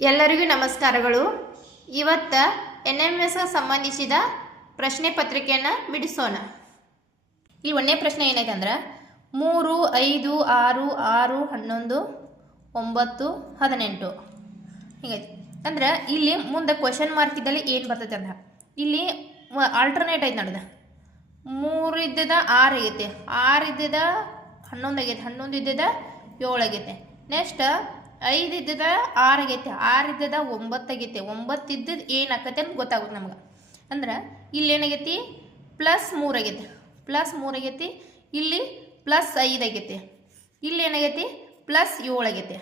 ಎಲ್ಲರಿಗೂ ನಮಸ್ಕಾರಗಳು. ಇವತ್ತ ಎನ್ ಎಂ ಎಸ್ ಸಂಬಂಧಿಸಿದ ಪ್ರಶ್ನೆ ಪತ್ರಿಕೆಯನ್ನು ಬಿಡಿಸೋಣ. ಇಲ್ಲಿ ಒಂದನೇ ಪ್ರಶ್ನೆ ಏನೈತೆ ಅಂದ್ರೆ, ಮೂರು, ಐದು, ಆರು ಆರು, ಹನ್ನೊಂದು, ಒಂಬತ್ತು, ಹದಿನೆಂಟು. ಹಿಂಗೈತಿ ಅಂದ್ರೆ ಇಲ್ಲಿ ಮುಂದೆ ಕ್ವಶನ್ ಮಾರ್ಕ್ ಇದ್ದಲ್ಲಿ ಏನು ಬರ್ತೈತೆ ಅಂದ್ರೆ ಇಲ್ಲಿ ಆಲ್ಟರ್ನೇಟ್ ಐತೆ ನೋಡಿದ. ಮೂರು ಇದ್ದದ ಆರು ಆಗೈತೆ. ಆರು ಇದ್ದದ ಹನ್ನೊಂದು ಆಗೈತೆ. ಹನ್ನೊಂದು ಇದ್ದದ ಏಳು ಆಗೈತೆ. ನೆಕ್ಸ್ಟ್ ಐದು ಇದ್ದದ ಆರು ಆಗೈತೆ ಆರು ಇದ್ದದ ಒಂಬತ್ತು ಆಗೈತೆ ಒಂಬತ್ತು ಇದ್ದದ್ದು ಏನು ಆಕೈತೆ ಅಂತ ಗೊತ್ತಾಗುತ್ತೆ ನಮ್ಗೆ. ಅಂದ್ರೆ ಇಲ್ಲಿ ಏನಾಗೈತಿ ಪ್ಲಸ್ ಮೂರು ಆಗೈತೆ ಪ್ಲಸ್ ಮೂರು ಆಗೈತಿ ಇಲ್ಲಿ ಪ್ಲಸ್ ಐದು ಆಗೈತೆ ಇಲ್ಲಿ ಏನಾಗೈತಿ ಪ್ಲಸ್ ಏಳು ಆಗೈತೆ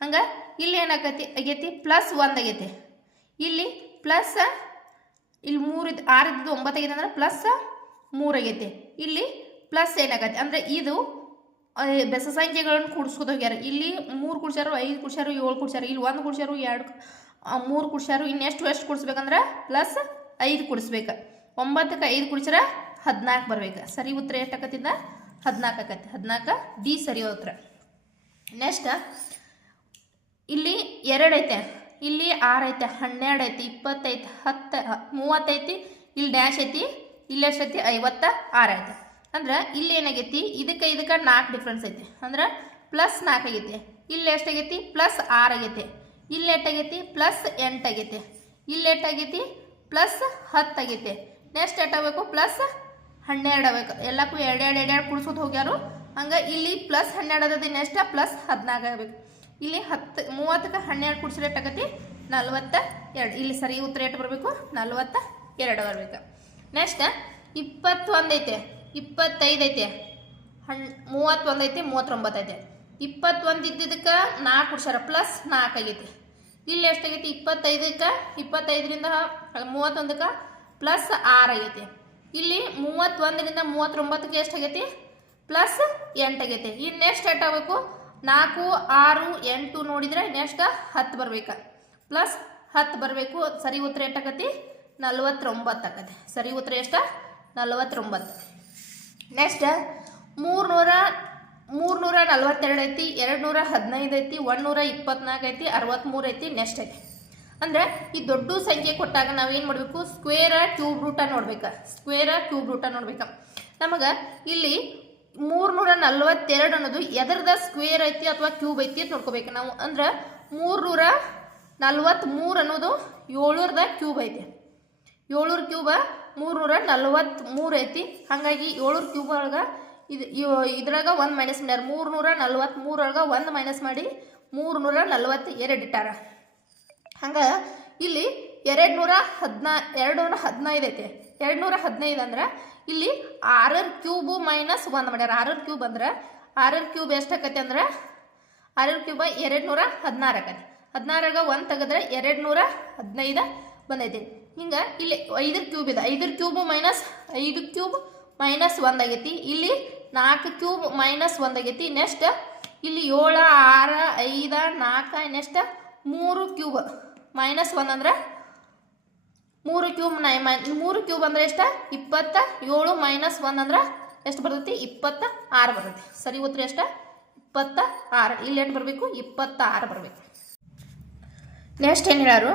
ಹಂಗೆ ಇಲ್ಲಿ ಏನಾಗೈತಿ ಆಗೈತಿ, ಪ್ಲಸ್ ಒಂದು ಆಗೈತೆ ಇಲ್ಲಿ ಪ್ಲಸ್, ಇಲ್ಲಿ ಮೂರು ಇದ್ದು ಆರು ಇದ್ದು ಒಂಬತ್ತು ಆಗೈತೆ ಅಂದ್ರೆ ಪ್ಲಸ್ ಮೂರು ಆಗೈತೆ ಇಲ್ಲಿ ಪ್ಲಸ್ ಏನಾಗತ್ತೆ ಅಂದರೆ ಇದು ಬೆಸ ಸಂಖ್ಯೆಗಳನ್ನು ಕೂಡಿಸ್ಕೊತ ಹೋಗ್ಯಾರ. ಇಲ್ಲಿ ಮೂರು ಕುಡ್ಸ್ಯಾರು, ಐದು ಕುಡ್ಸ್ಯಾರು, ಏಳು ಕುಡ್ಸ್ಯಾರು, ಇಲ್ಲಿ ಒಂದು ಕುಡ್ಸ್ಯಾರು, ಎರಡು ಮೂರು ಕುಡ್ಸ್ಯಾರು, ಇನ್ನೆಷ್ಟು ಎಷ್ಟು ಕುಡಿಸ್ಬೇಕಂದ್ರೆ ಪ್ಲಸ್ ಐದು ಕುಡಿಸ್ಬೇಕು. ಒಂಬತ್ತಕ್ಕೆ ಐದು ಕುಡ್ಸ್ಯಾರ ಹದಿನಾಲ್ಕು ಬರ್ಬೇಕು. ಸರಿ ಉತ್ತರ ಎಷ್ಟು ಆಕತ್ತಿಂದ ಹದಿನಾಲ್ಕು ಆಕತ್ತೆ. ಹದಿನಾಲ್ಕು ಡಿ ಸರಿ ಉತ್ತರ. ನೆಕ್ಸ್ಟ್ ಇಲ್ಲಿ ಎರಡು ಐತೆ. ಇಲ್ಲಿ ಆರು ಐತೆ, ಹನ್ನೆರಡು ಐತಿ, ಇಪ್ಪತ್ತೈತೆ, ಹತ್ತು, ಮೂವತ್ತೈತಿ, ಇಲ್ಲಿ ಡ್ಯಾಶ್ ಐತಿ, ಇಲ್ಲಿ ಎಷ್ಟೈತಿ ಐವತ್ತ ಆರು ಐತೆ. ಅಂದ್ರೆ ಇಲ್ಲಿ ಏನಾಗೈತಿ? ಇದಕ್ಕೆ ಇದಕ್ಕೆ ನಾಲ್ಕು ಡಿಫ್ರೆನ್ಸ್ ಐತಿ. ಅಂದ್ರೆ ಪ್ಲಸ್ ನಾಲ್ಕು ಆಗೈತೆ. ಇಲ್ಲಿ ಎಷ್ಟಾಗೈತಿ ಪ್ಲಸ್ ಆರು ಆಗೈತೆ. ಇಲ್ಲಿ ಎಷ್ಟಾಗೈತಿ ಪ್ಲಸ್ ಎಂಟು ಆಗೈತೆ. ಇಲ್ಲಿ ಎಷ್ಟಾಗೈತಿ ಪ್ಲಸ್ ಹತ್ತು ಆಗೈತೆ. ನೆಕ್ಸ್ಟ್ ಎಷ್ಟಾಗಬೇಕು ಪ್ಲಸ್ ಹನ್ನೆರಡು ಆಗಬೇಕು. ಎಲ್ಲಕ್ಕೂ ಎರಡು ಎರಡು ಎರಡು ಕುಡ್ಸೋದು ಹೋಗ್ಯಾರು ಹಂಗೆ ಇಲ್ಲಿ ಪ್ಲಸ್ ಹನ್ನೆರಡು ಅದದ ನೆಕ್ಸ್ಟ್ ಪ್ಲಸ್ ಹದಿನಾಲ್ಕು ಆಗಬೇಕು. ಇಲ್ಲಿ ಹತ್ತು, ಮೂವತ್ತಕ್ಕೆ ಹನ್ನೆರಡು ಕುಡ್ಸಿದ್ರೆ ಎಷ್ಟಾಗತಿ ನಲ್ವತ್ತ ಎರಡು ಇಲ್ಲಿ ಸರಿ ಉತ್ತರ ಎಷ್ಟು ಬರಬೇಕು? ನಲ್ವತ್ತ ಎರಡು ಬರಬೇಕು. ನೆಕ್ಸ್ಟ್ ಇಪ್ಪತ್ತೊಂದು ಐತೆ. ಇಪ್ಪತ್ತೈದು ಐತೆ. ಹಣ್, ಮೂವತ್ತೊಂದು ಐತೆ, ಮೂವತ್ತೊಂಬತ್ತು ಐತೆ. ಇಪ್ಪತ್ತೊಂದು ಇದ್ದಿದ್ದಕ್ಕೆ ನಾಲ್ಕು ಕೊಡ್ಸಾರ ಪ್ಲಸ್ ನಾಲ್ಕು ಆಗೈತಿ. ಇಲ್ಲಿ ಎಷ್ಟಾಗೈತಿ ಇಪ್ಪತ್ತೈದಕ್ಕೆ, ಇಪ್ಪತ್ತೈದರಿಂದ ಮೂವತ್ತೊಂದಕ್ಕೆ ಪ್ಲಸ್ ಆರು ಆಗೈತಿ. ಇಲ್ಲಿ ಮೂವತ್ತೊಂದರಿಂದ ಮೂವತ್ತೊಂಬತ್ತಕ್ಕೆ ಎಷ್ಟಾಗೈತಿ ಪ್ಲಸ್ ಎಂಟು ಆಗೈತಿ. ಇನ್ನು ನೆಕ್ಸ್ಟ್ ಎಷ್ಟಾಗಬೇಕು ನಾಲ್ಕು, ಆರು, ಎಂಟು ನೋಡಿದರೆ ನೆಕ್ಸ್ಟ್ ಹತ್ತು ಬರ್ಬೇಕು. ಪ್ಲಸ್ ಹತ್ತು ಬರಬೇಕು. ಸರಿ ಉತ್ತರ ಎಷ್ಟಾಗತಿ ನಲ್ವತ್ತೊಂಬತ್ತು ಆಗತ್ತೆ ಸರಿ ಉತ್ತರ ಎಷ್ಟು? ನಲ್ವತ್ತೊಂಬತ್ತು. ನೆಕ್ಸ್ಟ್ ಮೂರ್ನೂರ ಮೂರ್ನೂರ ನಲ್ವತ್ತೆರಡು ಐತಿ ಎರಡು ನೂರ ಹದಿನೈದು ಐತಿ ಒಂದುನೂರ ಇಪ್ಪತ್ನಾಲ್ಕು ಐತಿ ಅರವತ್ತ್ಮೂರು ಐತಿ ನೆಕ್ಸ್ಟ್ ಐತಿ. ಅಂದ್ರೆ ಈ ದೊಡ್ಡ ಸಂಖ್ಯೆ ಕೊಟ್ಟಾಗ ನಾವು ಏನು ಮಾಡಬೇಕು? ಸ್ಕ್ವೇರ ಟ್ಯೂಬ್ ರೂಟ ನೋಡ್ಬೇಕು. ಸ್ಕ್ವೇರ ಟ್ಯೂಬ್ ರೂಟ ನೋಡ್ಬೇಕು. ನಮಗೆ ಇಲ್ಲಿ ಮೂರ್ನೂರ ನಲ್ವತ್ತೆರಡು ಅನ್ನೋದು ಎದರದ ಸ್ಕ್ವೇರ್ ಐತಿ ಅಥವಾ ಕ್ಯೂಬ್ ಐತಿ ಅಂತ ನೋಡ್ಕೋಬೇಕು ನಾವು. ಅಂದ್ರೆ ಮೂರ್ನೂರ ನಲ್ವತ್ತ್ಮೂರು ಅನ್ನೋದು ಏಳೂರದ ಕ್ಯೂಬ್ ಐತಿ. ಏಳೂರು ಕ್ಯೂಬ ಮೂರ್ನೂರ ನಲ್ವತ್ತ್ಮೂರು ಐತಿ. ಹಾಗಾಗಿ ಏಳೂರು ಕ್ಯೂಬ್ ಒಳಗೆ ಇದು ಇದ್ರಾಗ ಒಂದು ಮೈನಸ್ ಮಾಡ್ಯಾರ. ಮೂರ್ನೂರ ನಲ್ವತ್ತ್ಮೂರೊಳಗೆ ಒಂದು ಮೈನಸ್ ಮಾಡಿ ಮೂರ್ನೂರ ನಲ್ವತ್ತ ಎರಡು ಇಟ್ಟಾರ. ಹಂಗೆ ಇಲ್ಲಿ ಎರಡು ನೂರ ಹದಿನಾ ಎರಡು ನೂರ ಹದಿನೈದು ಐತೆ. ಎರಡು ನೂರ ಹದಿನೈದು ಅಂದ್ರೆ ಇಲ್ಲಿ ಆರರ್ ಕ್ಯೂಬು ಮೈನಸ್ ಒಂದು ಮಾಡ್ಯಾರ. ಆರರ್ ಕ್ಯೂಬ್ ಅಂದ್ರೆ ಆರರ್ ಕ್ಯೂಬ್ ಎಷ್ಟು ಆಕತಿ ಅಂದ್ರೆ ಆರರ್ ಕ್ಯೂಬ ಎರಡು ನೂರ ಹದಿನಾರು ಆಕತಿ. ಹದಿನಾರಾಗ ಒಂದು ತೆಗೆದ್ರೆ ಎರಡು ನೂರ ಹದಿನೈದು ಬಂದೈತಿ. ಹಿಂಗೆ, ಇಲ್ಲಿ ಐದರ ಕ್ಯೂಬ್ ಇದೆ. ಐದರ ಕ್ಯೂಬು ಮೈನಸ್ ಐದು ಕ್ಯೂಬ್ ಮೈನಸ್ ಒಂದಾಗೈತಿ ಇಲ್ಲಿ ನಾಲ್ಕು ಕ್ಯೂಬ್ ಮೈನಸ್ ಒಂದಾಗೈತಿ ನೆಕ್ಸ್ಟ್ ಇಲ್ಲಿ ಏಳು, ಆರು, ಐದು, ನಾಲ್ಕು ನೆಕ್ಸ್ಟ್ ಮೂರು ಕ್ಯೂಬ್ ಮೈನಸ್ ಒಂದು ಅಂದ್ರೆ ಮೂರು ಕ್ಯೂಬ್ ನೈ ಮೈ ಮೂರು ಕ್ಯೂಬ್ ಅಂದ್ರೆ ಎಷ್ಟು? ಇಪ್ಪತ್ತ ಏಳು ಮೈನಸ್ ಒಂದು ಅಂದ್ರೆ ಎಷ್ಟು ಬರ್ತೈತಿ? ಇಪ್ಪತ್ತ ಆರು ಬರ್ತೈತಿ. ಸರಿ, ಉತ್ತರ ಎಷ್ಟು? ಇಪ್ಪತ್ತ ಆರು. ಇಲ್ಲಿ ಎಷ್ಟು ಬರಬೇಕು? ಇಪ್ಪತ್ತ ಆರು ಬರಬೇಕು. ನೆಕ್ಸ್ಟ್ ಏನು ಹೇಳಾರು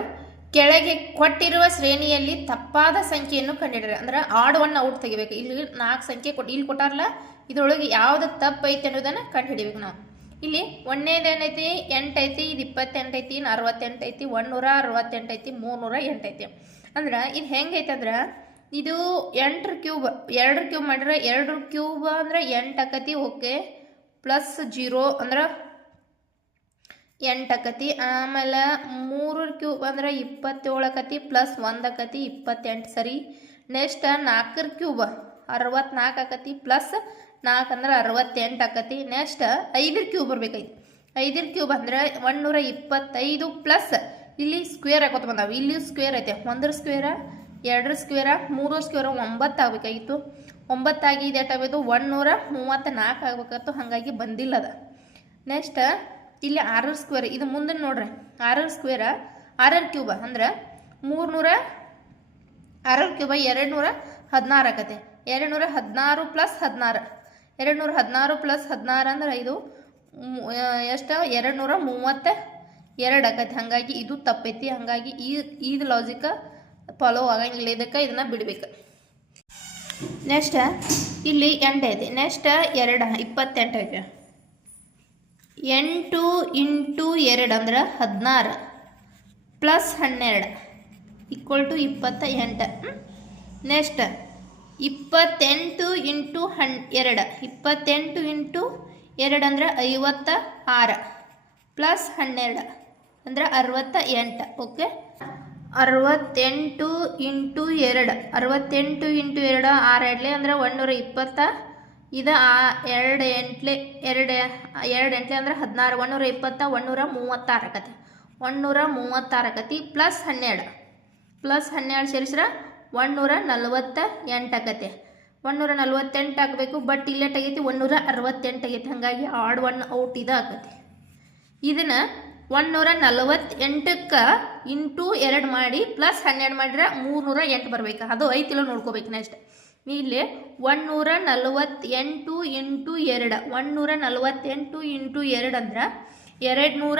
ಕೆಳಗೆ ಕೊಟ್ಟಿರುವ ಶ್ರೇಣಿಯಲ್ಲಿ ತಪ್ಪಾದ ಸಂಖ್ಯೆಯನ್ನು ಕಂಡುಹಿಡಿಯಿರಿ ಅಂದ್ರೆ ಆಡ್ ಒನ್ ಔಟ್ ತೆಗಿಬೇಕು. ಇಲ್ಲಿ ನಾಲ್ಕು ಸಂಖ್ಯೆ ಕೊಟ್ಟು ಇಲ್ಲಿ ಕೊಟ್ಟಾರಲ್ಲ, ಇದರೊಳಗೆ ಯಾವ್ದು ತಪ್ಪು ಐತೆ ಅನ್ನೋದನ್ನು ಕಂಡುಹಿಡಿಬೇಕು ನಾವು. ಇಲ್ಲಿ ಒಂದನೇದು ಏನೈತಿ? ಎಂಟು ಐತಿ, ಇದು ಇಪ್ಪತ್ತೆಂಟು ಐತಿ, ಇನ್ನು ಅರವತ್ತೆಂಟು ಐತಿ, ಒಂದೂರ ಅರವತ್ತೆಂಟು ಐತಿ, ಮೂರ್ನೂರ ಎಂಟು ಐತಿ. ಅಂದ್ರೆ ಇದು ಹೆಂಗೈತೆ ಅಂದ್ರೆ, ಇದು ಎಂಟ್ರ ಕ್ಯೂಬ್ ಎರಡರ ಕ್ಯೂಬ್ ಮಾಡಿದ್ರೆ ಎರಡರ ಕ್ಯೂಬ್ ಅಂದ್ರೆ ಎಂಟು ಆಕತಿ, ಓಕೆ ಪ್ಲಸ್ ಜೀರೋ ಅಂದ್ರೆ ಎಂಟು ಆಕತಿ ಆಮೇಲೆ ಮೂರು ಕ್ಯೂಬ್ ಅಂದ್ರೆ ಇಪ್ಪತ್ತೇಳು ಆಕತಿ ಪ್ಲಸ್ ಒಂದು ಆಕತಿ ಇಪ್ಪತ್ತೆಂಟು, ಸರಿ. ನೆಕ್ಸ್ಟ್ ನಾಲ್ಕರ ಕ್ಯೂಬ್ ಅರವತ್ನಾಲ್ಕು ಆಕತಿ ಪ್ಲಸ್ ನಾಲ್ಕು ಅಂದ್ರೆ ಅರವತ್ತೆಂಟು ಆಕತಿ ನೆಕ್ಸ್ಟ್ ಐದರ ಕ್ಯೂಬ್ ಬರ್ಬೇಕೈತಿ ಐದರ ಕ್ಯೂಬ್ ಅಂದ್ರೆ ಒಂದುನೂರ ಇಪ್ಪತ್ತೈದು ಪ್ಲಸ್ ಇಲ್ಲಿ ಸ್ಕ್ವೇರ್ ಹಾಕೋತ ಬಂದಾವೆ. ಇಲ್ಲಿ ಸ್ಕ್ವೇರ್ ಐತೆ. ಒಂದರ ಸ್ಕ್ವೇರ, ಎರಡರ ಸ್ಕ್ವೇರ, ಮೂರರ ಸ್ಕ್ವೇರ ಒಂಬತ್ತು ಆಗಬೇಕಾಗಿತ್ತು ಒಂಬತ್ತಾಗಿ ಇದು ಎಷ್ಟಾಗಬೇಕು ಒಂದುನೂರ ಮೂವತ್ತ ನಾಲ್ಕು ಆಗ್ಬೇಕಾಯ್ತು. ಹಾಗಾಗಿ ಬಂದಿಲ್ಲ ಅದ. ನೆಕ್ಸ್ಟ್ ಇಲ್ಲಿ ಆರರ್ ಸ್ಕ್ವೇರ್ ಇದು ಮುಂದೆ ನೋಡ್ರಿ. ಆರರ್ ಸ್ಕ್ವೇರ ಆರರ್ ಕ್ಯೂಬ ಅಂದ್ರೆ ಮೂರ್ನೂರ ಆರರ್ ಕ್ಯೂಬ ಎರಡು ನೂರ ಹದಿನಾರು ಆಕತೆ. ಎರಡು ನೂರ ಹದಿನಾರು ಪ್ಲಸ್ ಹದಿನಾರು. ಎರಡು ನೂರ ಹದಿನಾರು ಪ್ಲಸ್ ಹದಿನಾರು ಅಂದ್ರೆ ಇದು ಎಷ್ಟು? ಎರಡು ನೂರ ಮೂವತ್ತ ಎರಡು ಆಕೈತಿ. ಹಾಗಾಗಿ ಇದು ತಪ್ಪೈತಿ. ಹಾಗಾಗಿ ಈ ಇದು ಲಾಜಿಕ ಫಾಲೋ ಆಗಂಗಿಲ್ಲ. ಇದಕ್ಕೆ ಇದನ್ನ ಬಿಡ್ಬೇಕು. ನೆಕ್ಸ್ಟ್ ಇಲ್ಲಿ ಎಂಟು ಐತಿ. ನೆಕ್ಸ್ಟ್ ಎರಡು, ಇಪ್ಪತ್ತೆಂಟು ಎಂಟು ಇಂಟು ಎರಡು ಅಂದ್ರೆ ಹದಿನಾರು. ಪ್ಲಸ್ ಹನ್ನೆರಡು ಈಕ್ವಲ್ ಟು ಇಪ್ಪತ್ತ ಎಂಟು ನೆಕ್ಸ್ಟ್, ಇಪ್ಪತ್ತೆಂಟು ಇಂಟು ಹನ್, ಎರಡು. ಇಪ್ಪತ್ತೆಂಟು ಇಂಟು ಎರಡು ಅಂದ್ರೆ ಐವತ್ತ ಆರು ಪ್ಲಸ್ ಹನ್ನೆರಡು ಅಂದ್ರೆ ಅರವತ್ತ ಎಂಟು ಓಕೆ? ಅರವತ್ತೆಂಟು ಇಂಟು ಎರಡು. ಅರವತ್ತೆಂಟು ಇಂಟು ಎರಡು ಆರು ಎರಡ್ಲೆ ಅಂದ್ರೆ ಒಂದೂರ ಇಪ್ಪತ್ತ ಇದು ಆ ಎರಡು ಎಂಟ್ಲೆ ಎರಡು ಎರಡು ಎಂಟ್ಲೆ ಅಂದರೆ ಹದಿನಾರು, ಒಂದೂರ ಇಪ್ಪತ್ತ, ಒಂದೂರ ಮೂವತ್ತಾರು ಕತೆ. ಒಂದೂರ ಮೂವತ್ತಾರು ಕತೆ ಪ್ಲಸ್ ಹನ್ನೆರಡು. ಪ್ಲಸ್ ಹನ್ನೆರಡು ಸೇರಿಸ್ರೆ ಒಂದೂರ ನಲ್ವತ್ತ ಎಂಟು ಆಕತಿ ಒಂದೂರ ನಲ್ವತ್ತೆಂಟು ಆಗಬೇಕು ಬಟ್ ಇಲ್ಲೇ ತೆಗೈತಿ ಒಂದೂರ ಅರವತ್ತೆಂಟು ಆಗೈತಿ ಹಾಗಾಗಿ ಆಡ್ ಒನ್ ಔಟ್ ಇದು ಆಕತಿ. ಇದನ್ನು ಒಂದೂರ ನಲವತ್ತೆಂಟಕ್ಕೆ ಇಂಟು ಎರಡು ಮಾಡಿ ಪ್ಲಸ್ ಹನ್ನೆರಡು ಮಾಡಿದ್ರೆ ಮೂರ್ನೂರ ಎಂಟು ಬರಬೇಕು. ಅದು ಐತಿಲ್ಲ ನೋಡ್ಕೋಬೇಕು ನೆಕ್ಸ್ಟ್ ಇಲ್ಲಿ ಒಂದೂರ ನಲವತ್ತೆಂಟು ಇಂಟು ಎರಡು, ಒಂದೂರ ನಲವತ್ತೆಂಟು ಇಂಟು ಎರಡು ಅಂದ್ರೆ ಎರಡು ನೂರ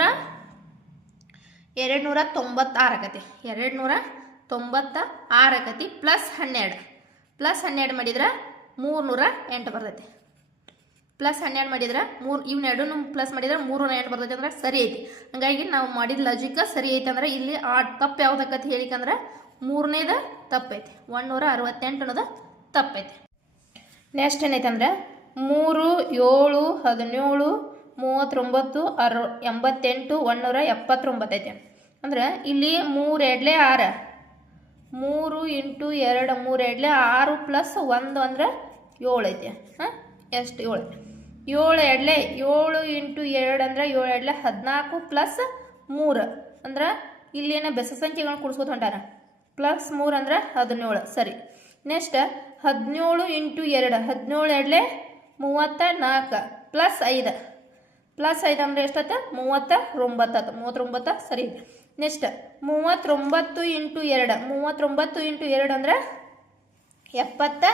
ಎರಡು ನೂರ ತೊಂಬತ್ತಾರು ಆಗತಿ ಎರಡು ನೂರ ತೊಂಬತ್ತ ಆರು ಆಗತಿ ಪ್ಲಸ್ ಹನ್ನೆರಡು. ಪ್ಲಸ್ ಹನ್ನೆರಡು ಮಾಡಿದ್ರೆ ಮೂರ್ನೂರ ಎಂಟು ಬರ್ತೈತಿ. ಪ್ಲಸ್ ಹನ್ನೆರಡು ಮಾಡಿದ್ರೆ ಮೂರು ಇವನ್ನೆರಡು ಪ್ಲಸ್ ಮಾಡಿದ್ರೆ ಮೂರು ಎಂಟು ಬರ್ತೈತಿ ಅಂದ್ರೆ ಸರಿ ಐತಿ. ಹಂಗಾಗಿ ನಾವು ಮಾಡಿದ ಲಜಿಕ ಸರಿ ಐತಿ ಅಂದ್ರೆ ಇಲ್ಲಿ ಆ ತಪ್ಪು ಯಾವ್ದಕ್ಕಂತ ಹೇಳಿಕಂದ್ರೆ ಮೂರನೇದ ತಪ್ಪೈತಿ. ಒಂದೂರ ಅರವತ್ತೆಂಟು ಅನ್ನೋದು ತಪ್ಪೈತಿ. ನೆಕ್ಸ್ಟ್ ಏನೈತೆ ಅಂದ್ರೆ ಮೂರು, ಏಳು, ಹದಿನೇಳು, ಮೂವತ್ತೊಂಬತ್ತು, ಅರ, ಎಂಬತ್ತೆಂಟು ಒಂದೂರ ಎಪ್ಪತ್ತೊಂಬತ್ತೈತೆ. ಅಂದರೆ ಇಲ್ಲಿ ಮೂರು ಎಡ್ಲೆ ಆರು. ಮೂರು ಇಂಟು ಎರಡು ಮೂರು ಎಡ್ಲೆ ಆರು ಪ್ಲಸ್ ಒಂದು ಅಂದ್ರೆ ಏಳು ಐತೆ ಹಾಂ? ಎಷ್ಟು ಏಳು? ಏಳು ಎಡ್ಲೆ ಏಳು ಇಂಟು ಎರಡು ಅಂದ್ರೆ ಏಳು ಎಡ್ಲೆ ಹದಿನಾಲ್ಕು ಪ್ಲಸ್ ಮೂರು. ಅಂದ್ರೆ ಇಲ್ಲಿ ಏನೋ ಬೆಸ ಸಂಖ್ಯೆಗಳನ್ನ ಕುಡಿಸ್ಕೊತ ಹೊಂಟಾರ ಪ್ಲಸ್ ಮೂರು ಅಂದ್ರೆ ಹದಿನೇಳು. ಸರಿ. ನೆಕ್ಸ್ಟ್ ಹದಿನೇಳು ಇಂಟು ಎರಡು, ಹದಿನೇಳು ಎರಡಲೆ ಮೂವತ್ತ ನಾಲ್ಕು, ಪ್ಲಸ್ ಐದು. ಪ್ಲಸ್ ಐದು ಅಂದರೆ ಎಷ್ಟತ್ತ? ಮೂವತ್ತ ಒಂಬತ್ತು ಮೂವತ್ತೊಂಬತ್ತು ಸರಿ. ನೆಕ್ಸ್ಟ್ ಮೂವತ್ತೊಂಬತ್ತು ಇಂಟು ಎರಡು, ಮೂವತ್ತೊಂಬತ್ತು ಇಂಟು ಎರಡು ಅಂದ್ರೆ ಎಪ್ಪತ್ತ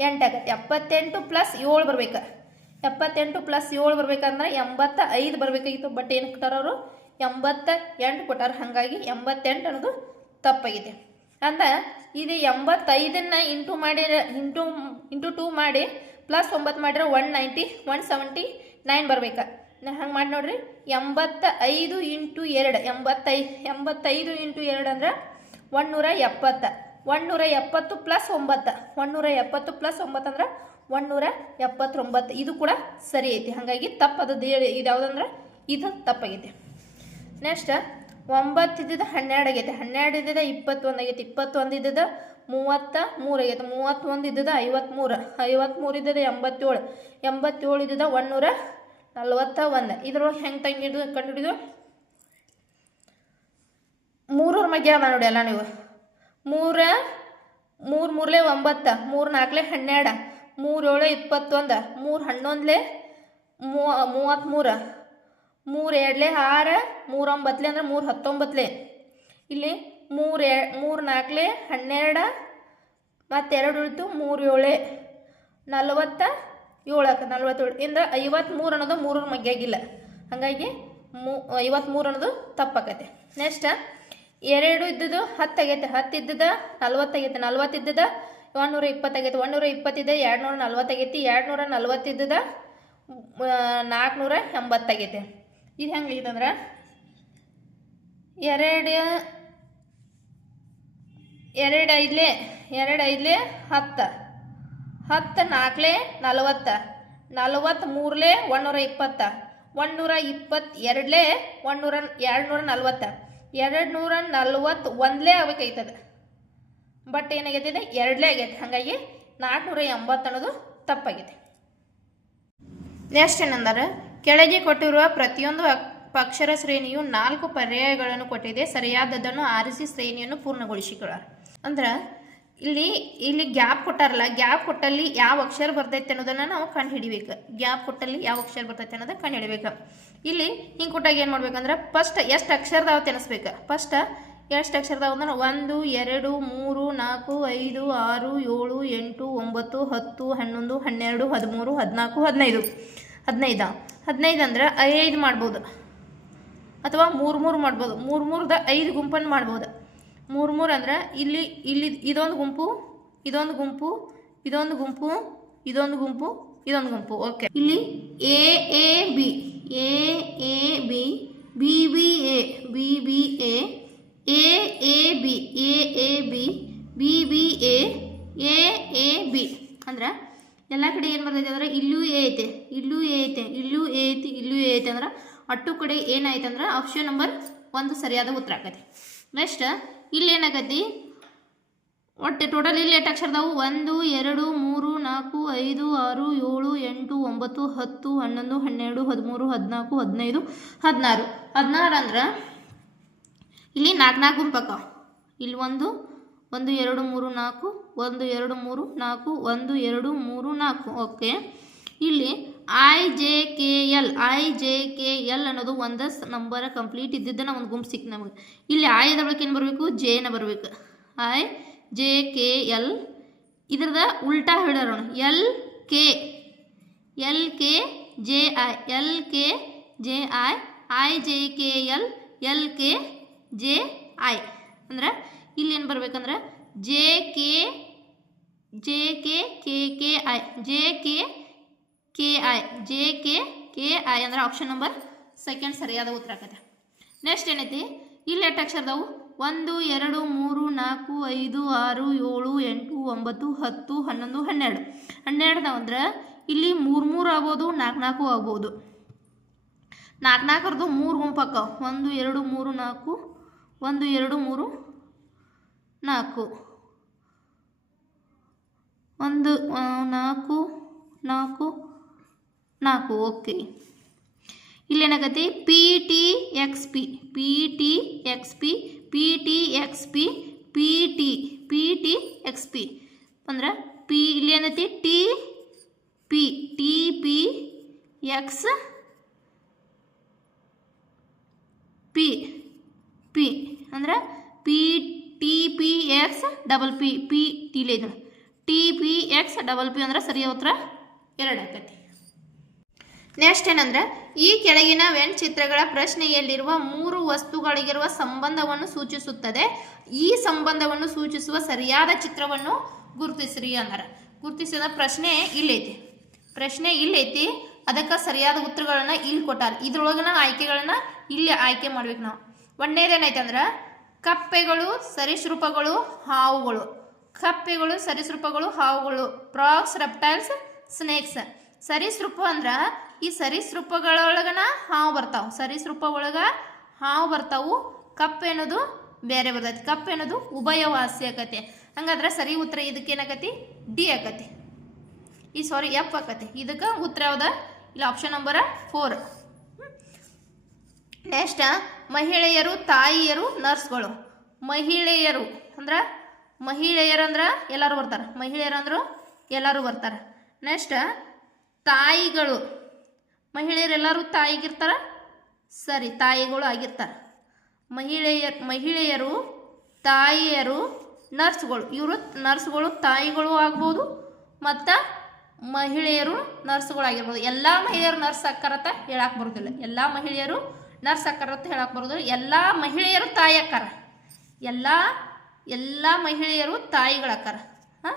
ಎಂಟಾಗತ್ತೆ ಎಪ್ಪತ್ತೆಂಟು ಪ್ಲಸ್ ಏಳು ಬರ್ಬೇಕು. ಎಪ್ಪತ್ತೆಂಟು ಪ್ಲಸ್ ಏಳು ಬರ್ಬೇಕಂದ್ರೆ ಎಂಬತ್ತ ಐದು ಬರಬೇಕಾಗಿತ್ತು. ಬಟ್ ಏನು ಕೊಟ್ಟಾರವರು ಎಂಬತ್ತ ಎಂಟು ಕೊಟ್ಟಾರ. ಹಾಗಾಗಿ ಎಂಬತ್ತೆಂಟು ಅನ್ನೋದು ತಪ್ಪಾಗಿದೆ. ಅಂದ್ರೆ ಇದು ಎಂಬತ್ತೈದನ್ನು ಇಂಟು ಮಾಡಿ, ಇಂಟು ಇಂಟು ಟೂ ಮಾಡಿ, ಪ್ಲಸ್ ಒಂಬತ್ತು ಮಾಡಿದ್ರೆ one ninety, one seventy nine ಬರ್ಬೇಕು. ನಾ ಹಂಗೆ ಮಾಡಿ ನೋಡ್ರಿ. ಎಂಬತ್ತ ಐದು ಇಂಟು ಎರಡು, ಎಂಬತ್ತೈ, ಎಂಬತ್ತೈದು ಇಂಟು ಎರಡು ಅಂದ್ರೆ ಒನ್ನೂರ ಎಪ್ಪತ್ತು. ಒನ್ನೂರ ಎಪ್ಪತ್ತು ಪ್ಲಸ್ ಒಂಬತ್ತು. ಒನ್ನೂರ ಎಪ್ಪತ್ತು ಪ್ಲಸ್ ಒಂಬತ್ತು ಅಂದ್ರೆ ಒನ್ನೂರ ಎಪ್ಪತ್ತೊಂಬತ್ತು. ಇದು ಕೂಡ ಸರಿ ಐತಿ. ಹಾಗಾಗಿ ತಪ್ಪದು ಇದು ಯಾವುದಂದ್ರೆ? ಇದು ತಪ್ಪಾಗೈತಿ. ನೆಕ್ಸ್ಟ್ ಒಂಬತ್ತು ಇದ್ದಿದ್ದು ಹನ್ನೆರಡು ಆಗೈತೆ. ಹನ್ನೆರಡು ಇದ್ದಿದ್ದು ಇಪ್ಪತ್ತೊಂದು ಆಗೈತೆ. ಇಪ್ಪತ್ತೊಂದು ಇದ್ದಿದ್ದು ಮೂವತ್ತ ಮೂರು ಆಗೈತೆ. ಮೂವತ್ತೊಂದು ಇದ್ದಿದ್ದು ಐವತ್ತ್ಮೂರು ಐವತ್ತ್ಮೂರು ಇದ್ದದ ಎಂಬತ್ತೇಳು. ಎಂಬತ್ತೇಳು ಇದ್ದಿದ್ದು ಒಂದೂರ ನಲ್ವತ್ತ ಒಂದು ಇದ್ರೊಳಗೆ ಹೆಂಗೆ ತಂಗಿಡ್ದು, ಕಂಡುಹಿಡಿದು? ಮೂರೂರ ಮಧ್ಯ ಅದ ನೋಡಿ ಅಲ್ಲ ನೀವು. ಮೂರ, ಮೂರು ಮೂರಲೆ ಒಂಬತ್ತು, ಮೂರು ನಾಲ್ಕಲೆ ಹನ್ನೆರಡು ಮೂರೇಳು ಇಪ್ಪತ್ತೊಂದು, ಮೂರು ಹನ್ನೊಂದಲೆ ಮೂವ ಮೂವತ್ತ್ಮೂರು ಮೂರು ಎರಡ್ಲೆ ಆರು ಮೂರೊಂಬತ್ಲೆ ಅಂದ್ರೆ ಮೂರು ಹತ್ತೊಂಬತ್ತಲೆ ಇಲ್ಲಿ ಮೂರು ಎ, ಮೂರು ನಾಲ್ಕಲೆ ಹನ್ನೆರಡು, ಮತ್ತೆರಡು ಉಳಿತು ಮೂರು ಏಳೆ. ನಲವತ್ತ ಏಳಕ್ಕೆ, ನಲ್ವತ್ತೇಳು. ಇಂದ ಐವತ್ತ್ಮೂರು ಅನ್ನೋದು ಮೂರರ ಮಗ್ಗಿಯಾಗಿಲ್ಲ ಹಾಗಾಗಿ ಮೂ ಐವತ್ತ್ಮೂರು ಅನ್ನೋದು ತಪ್ಪಾಕೈತೆ. ನೆಕ್ಸ್ಟ್ ಎರಡು ಇದ್ದದ್ದು ಹತ್ತು ಆಗೈತೆ. ಹತ್ತು ಇದ್ದದ ನಲ್ವತ್ತಾಗೈತೆ ನಲ್ವತ್ತಿದ್ದದ ಒಂದೂರ ಇಪ್ಪತ್ತಾಗೈತೆ ಒಂದೂರ ಇಪ್ಪತ್ತಿದೆ ಎರಡು ನೂರ ನಲ್ವತ್ತಾಗೈತಿ ಎರಡು ನೂರ ನಲ್ವತ್ತಿದ್ದದ ನಾಲ್ಕುನೂರ ಎಂಬತ್ತಾಗೈತೆ ಇದು ಹೆಂಗೈತಂದ್ರೆ ಎರಡು ಎರಡು ಐದ್ಲೆ ಎರಡು ಐದ್ಲೆ ಹತ್ತು. ಹತ್ತು ನಾಲ್ಕಲೆ ನಲವತ್ತು. ನಲವತ್ತು ಮೂರಲೆ ಒಂದೂರ ಇಪ್ಪತ್ತ. ಒಂದೂರ ಇಪ್ಪತ್ತೆರಡಲೆ ಒಂದೂರ ಎರಡು ನೂರ ನಲವತ್ತು. ಎರಡು ನೂರ ನಲ್ವತ್ತು ಒಂದಲೇ ಆಗ್ಬೇಕಾಯ್ತದ ಬಟ್ ಏನಾಗೈತಿದೆ? ಎರಡಲೇ ಆಗೈತೆ. ಹಾಗಾಗಿ ನಾಲ್ಕುನೂರ ಎಂಬತ್ತು ಅನ್ನೋದು ತಪ್ಪಾಗಿದೆ ನೆಕ್ಸ್ಟ್ ಏನಂದರೆ? ಕೆಳಗೆ ಕೊಟ್ಟಿರುವ ಪ್ರತಿಯೊಂದು ಅಕ್- ಅಕ್ಷರ ಶ್ರೇಣಿಯು ನಾಲ್ಕು ಪರ್ಯಾಯಗಳನ್ನು ಕೊಟ್ಟಿದೆ. ಸರಿಯಾದದನ್ನು ಆರಿಸಿ ಶ್ರೇಣಿಯನ್ನು ಪೂರ್ಣಗೊಳಿಸಿಕೊಳ್ಳ ಅಂದ್ರೆ, ಇಲ್ಲಿ ಇಲ್ಲಿ ಗ್ಯಾಪ್ ಕೊಟ್ಟಾರಲ್ಲ, ಗ್ಯಾಪ್ ಕೊಟ್ಟಲ್ಲಿ ಯಾವ ಅಕ್ಷರ ಬರ್ತೈತೆ ಅನ್ನೋದನ್ನು ನಾವು ಕಂಡು ಹಿಡಿಬೇಕು ಗ್ಯಾಪ್ ಕೊಟ್ಟಲ್ಲಿ ಯಾವ ಅಕ್ಷರ ಬರ್ತೈತೆ ಅನ್ನೋದನ್ನ ಕಂಡು ಹಿಡಿಬೇಕು ಇಲ್ಲಿ ಹಿಂಗೆ ಕೊಟ್ಟಾಗ ಏನು ಮಾಡ್ಬೇಕಂದ್ರೆ ಫಸ್ಟ್ ಎಷ್ಟು ಅಕ್ಷರದಾವ ತೆನಿಸ್ಬೇಕು? ಫಸ್ಟ್ ಎಷ್ಟು ಅಕ್ಷರದಾವ ಅಂದ್ರೆ, ಒಂದು, ಎರಡು, ಮೂರು, ನಾಲ್ಕು, ಐದು, ಆರು, ಏಳು, ಎಂಟು, ಒಂಬತ್ತು, ಹತ್ತು, ಹನ್ನೊಂದು, ಹನ್ನೆರಡು, ಹದಿಮೂರು, ಹದಿನಾಲ್ಕು, ಹದಿನೈದು. ಹದಿನೈದು. ಹದಿನೈದು ಅಂದ್ರೆ ಐದು ಮಾಡ್ಬೋದು. ಅಥವಾ ಮೂರು ಮೂರು ಮಾಡ್ಬೋದು. ಮೂರು ಮೂರ್ದ ಐದು ಗುಂಪನ್ನು ಮಾಡ್ಬೋದು. ಮೂರು ಮೂರು ಅಂದ್ರೆ ಇಲ್ಲಿ ಇಲ್ಲಿ ಇದೊಂದು ಗುಂಪು ಇದೊಂದು ಗುಂಪು ಇದೊಂದು ಗುಂಪು ಇದೊಂದು ಗುಂಪು ಇದೊಂದು ಗುಂಪು. ಓಕೆ ಇಲ್ಲಿ A A B A A B B B A B B A A A B A A B B B A A A B ಅಂದ್ರೆ ಎಲ್ಲ ಕಡೆ ಏನು ಬರ್ತೈತೆ ಅಂದ್ರೆ ಇಲ್ಲೂ ಎ ಐತೆ ಇಲ್ಲೂ ಎ ಐತೆ ಇಲ್ಲೂ ಎ ಐತಿ ಇಲ್ಲೂ ಎ ಐತೆ ಅಂದ್ರೆ ಅಟ್ಟು ಕಡೆ ಏನಾಯ್ತು ಅಂದ್ರೆ ಆಪ್ಷನ್ ನಂಬರ್ ಒಂದು ಸರಿಯಾದ ಉತ್ತರ ಆಗತ್ತೆ. ನೆಕ್ಸ್ಟ್ ಇಲ್ಲಿ ಏನಾಗತಿ ಒಟ್ಟು ಟೋಟಲ್ ಇಲ್ಲಿ ಎಷ್ಟು ಅಕ್ಷರದವು ಒಂದು, ಎರಡು, ಮೂರು, ನಾಲ್ಕು, ಐದು, ಆರು, ಏಳು, ಎಂಟು, ಒಂಬತ್ತು, ಹತ್ತು, ಹನ್ನೊಂದು, ಹನ್ನೆರಡು, ಹದಿಮೂರು, ಹದಿನಾಲ್ಕು, ಹದಿನೈದು, ಹದಿನಾರು. ಹದಿನಾರು ಅಂದ್ರೆ ಇಲ್ಲಿ ನಾಲ್ಕು ನಾಲ್ಕು ಗುಂಪಕ್ಕ. ಇಲ್ಲಿ ಒಂದು ಒಂದು, ಎರಡು, ಮೂರು, ನಾಲ್ಕು, ಒಂದು, ಎರಡು, ಮೂರು, ನಾಲ್ಕು, ಒಂದು, ಎರಡು, ಮೂರು, ನಾಲ್ಕು. ಓಕೆ ಇಲ್ಲಿ I J K L I J K L ಅನ್ನೋದು ಒಂದ ನಂಬರ್ ಕಂಪ್ಲೀಟ್ ಇದ್ದಿದ್ದನ್ನ ಒಂದು ಗುಂಪು ಸಿಕ್ ನಮಗೆ. ಇಲ್ಲಿ ಐದ ಬಳಕೆ ಏನು ಬರಬೇಕು? ಜೆನ ಬರಬೇಕು. ಐ ಜೆ ಕೆ ಎಲ್ ಇದ್ರದ ಉಲ್ಟಾ ಹೇಳೋಣ L K L K J I, L K J I I J K L L K J I. ಅಂದ್ರೆ ಇಲ್ಲಿ ಏನು ಬರ್ಬೇಕಂದ್ರೆ? J K J K K K I, J K K I J K K I ಅಂದ್ರೆ option number second ಸರಿಯಾದ ಉತ್ತರ ಆಗತ್ತೆ. Next ಏನೈತಿ? ಇಲ್ಲಿ ಎಷ್ಟು ಅಕ್ಷರದವು ಒಂದು, ಎರಡು, ಮೂರು, ನಾಲ್ಕು, ಐದು, ಆರು, ಏಳು, ಎಂಟು, ಒಂಬತ್ತು, ಹತ್ತು, ಹನ್ನೊಂದು, ಹನ್ನೆರಡು. ಹನ್ನೆರಡು ಅಂದ್ರೆ ಇಲ್ಲಿ ಮೂರು ಮೂರು ಆಗ್ಬೋದು, ನಾಲ್ಕು ನಾಲ್ಕು ಆಗ್ಬೋದು. ನಾಲ್ಕು ನಾಲ್ಕರದು ಮೂರು ಗುಂಪು ಅಕ್ಕ ಒಂದು, ಎರಡು, ಮೂರು, ನಾಲ್ಕು, ಒಂದು, ಎರಡು, ಮೂರು, ನಾಲ್ಕು. ಒಂದು ನಾಲ್ಕು ನಾಲ್ಕು ನಾಲ್ಕು, okay. ಇಲ್ಲೇನಾಗತ್ತೆ? P T X P P T X P P T X P P T P T X P ಅಂದ್ರೆ ಪಿ ಇಲ್ಲಿ ಏನೈತಿ T P T P X P P ಅಂದ್ರೆ P T P X double P P T ಇದು T P X double P ಅಂದ್ರೆ ಸರಿಯ ಉತ್ತರ ಎರಡು ಆಕತಿ ನೆಕ್ಸ್ಟ್ ಏನಂದ್ರೆ ಈ ಕೆಳಗಿನ ವೆನ್ ಚಿತ್ರಗಳ ಪ್ರಶ್ನೆಯಲ್ಲಿರುವ ಮೂರು ವಸ್ತುಗಳಿಗಿರುವ ಸಂಬಂಧವನ್ನು ಸೂಚಿಸುತ್ತದೆ. ಈ ಸಂಬಂಧವನ್ನು ಸೂಚಿಸುವ ಸರಿಯಾದ ಚಿತ್ರವನ್ನು ಗುರುತಿಸ್ರಿ ಅಂದ್ರೆ. ಗುರುತಿಸಿದ ಪ್ರಶ್ನೆ ಇಲ್ಲೈತಿ. ಪ್ರಶ್ನೆ ಇಲ್ಲೈತಿ, ಅದಕ್ಕೆ ಸರಿಯಾದ ಉತ್ತರಗಳನ್ನ ಇಲ್ಲಿ ಕೊಟ್ಟಾರ. ಇದ್ರೊಳಗಿನ ಆಯ್ಕೆಗಳನ್ನ ಇಲ್ಲಿ ಆಯ್ಕೆ ಮಾಡ್ಬೇಕು ನಾವು. ಒಂದನೇದೇನೈತೆ ಅಂದ್ರೆ ಕಪ್ಪೆಗಳು ಸರಿಸೃಪಗಳು, ಹಾವುಗಳು. ಕಪ್ಪೆಗಳು ಸರಿಸೃಪಗಳು, ಹಾವುಗಳು. ಪ್ರಾಕ್ಸ್ ರೆಪ್ಟೈಲ್ಸ್ ಸ್ನೇಕ್ಸ್ ಸರಿಸೃಪ ಅಂದ್ರೆ ಈ ಸರೀಸೃಪಗಳೊಳಗನ ಹಾವು ಬರ್ತಾವ. ಸರೀಸೃಪ ಒಳಗ ಹಾವು ಬರ್ತಾವು. ಕಪ್ಪೆ ಅನ್ನೋದು ಬೇರೆ ಬರ್ತೈತಿ. ಕಪ್ಪೆ ಅನ್ನೋದು ಉಭಯವಾಸಿ ಆಕತಿ. ಹಂಗಾದ್ರೆ ಸರಿ ಉತ್ತರ ಇದಕ್ಕೆ ಏನಾಕತಿ? ಡಿ ಆಕತಿ. ಈ ಸಾರಿ ಎಫ್ ಆಕತಿ. ಇದಕ್ಕೆ ಉತ್ತರ ಯಾವ್ದ? ಇಲ್ಲಿ ಆಪ್ಷನ್ ನಂಬರ್ ಫೋರ್ ನೆಕ್ಸ್ಟ್ ಮಹಿಳೆಯರು, ತಾಯಿಯರು ನರ್ಸ್ಗಳು ಮಹಿಳೆಯರು ಅಂದ್ರೆ ಮಹಿಳೆಯರು ಅಂದ್ರೆ ಎಲ್ಲರೂ ಬರ್ತಾರೆ. ಮಹಿಳೆಯರು ಅಂದರು ಎಲ್ಲರೂ ಬರ್ತಾರೆ. ನೆಕ್ಸ್ಟ್ ತಾಯಿಗಳು. ಮಹಿಳೆಯರೆಲ್ಲರೂ ತಾಯಿಗಿರ್ತಾರ? ಸರಿ, ತಾಯಿಗಳು ಆಗಿರ್ತಾರೆ. ಮಹಿಳೆಯ, ಮಹಿಳೆಯರು, ತಾಯಿಯರು, ನರ್ಸ್ಗಳು. ಇವರು ನರ್ಸ್ಗಳು, ತಾಯಿಗಳು ಆಗ್ಬೋದು, ಮತ್ತು ಮಹಿಳೆಯರು ನರ್ಸ್ಗಳಾಗಿರ್ಬೋದು ಎಲ್ಲ ಮಹಿಳೆಯರು ನರ್ಸ್ ಅಕ್ಕರತ್ತ ಹೇಳಕ್ಕೆ ಬರೋದಿಲ್ಲ. ಎಲ್ಲ ಮಹಿಳೆಯರು ನರ್ಸ್ ಅಕ್ಕರತ್ತ ಹೇಳಕ್ಕೆ ಬರೋದಿಲ್ಲ. ಎಲ್ಲ ಮಹಿಳೆಯರು ತಾಯಿ ಅಕ್ಕಾರ. ಎಲ್ಲ ಎಲ್ಲ ಮಹಿಳೆಯರು ತಾಯಿಗಳಾಕಾರ ಹಾಂ?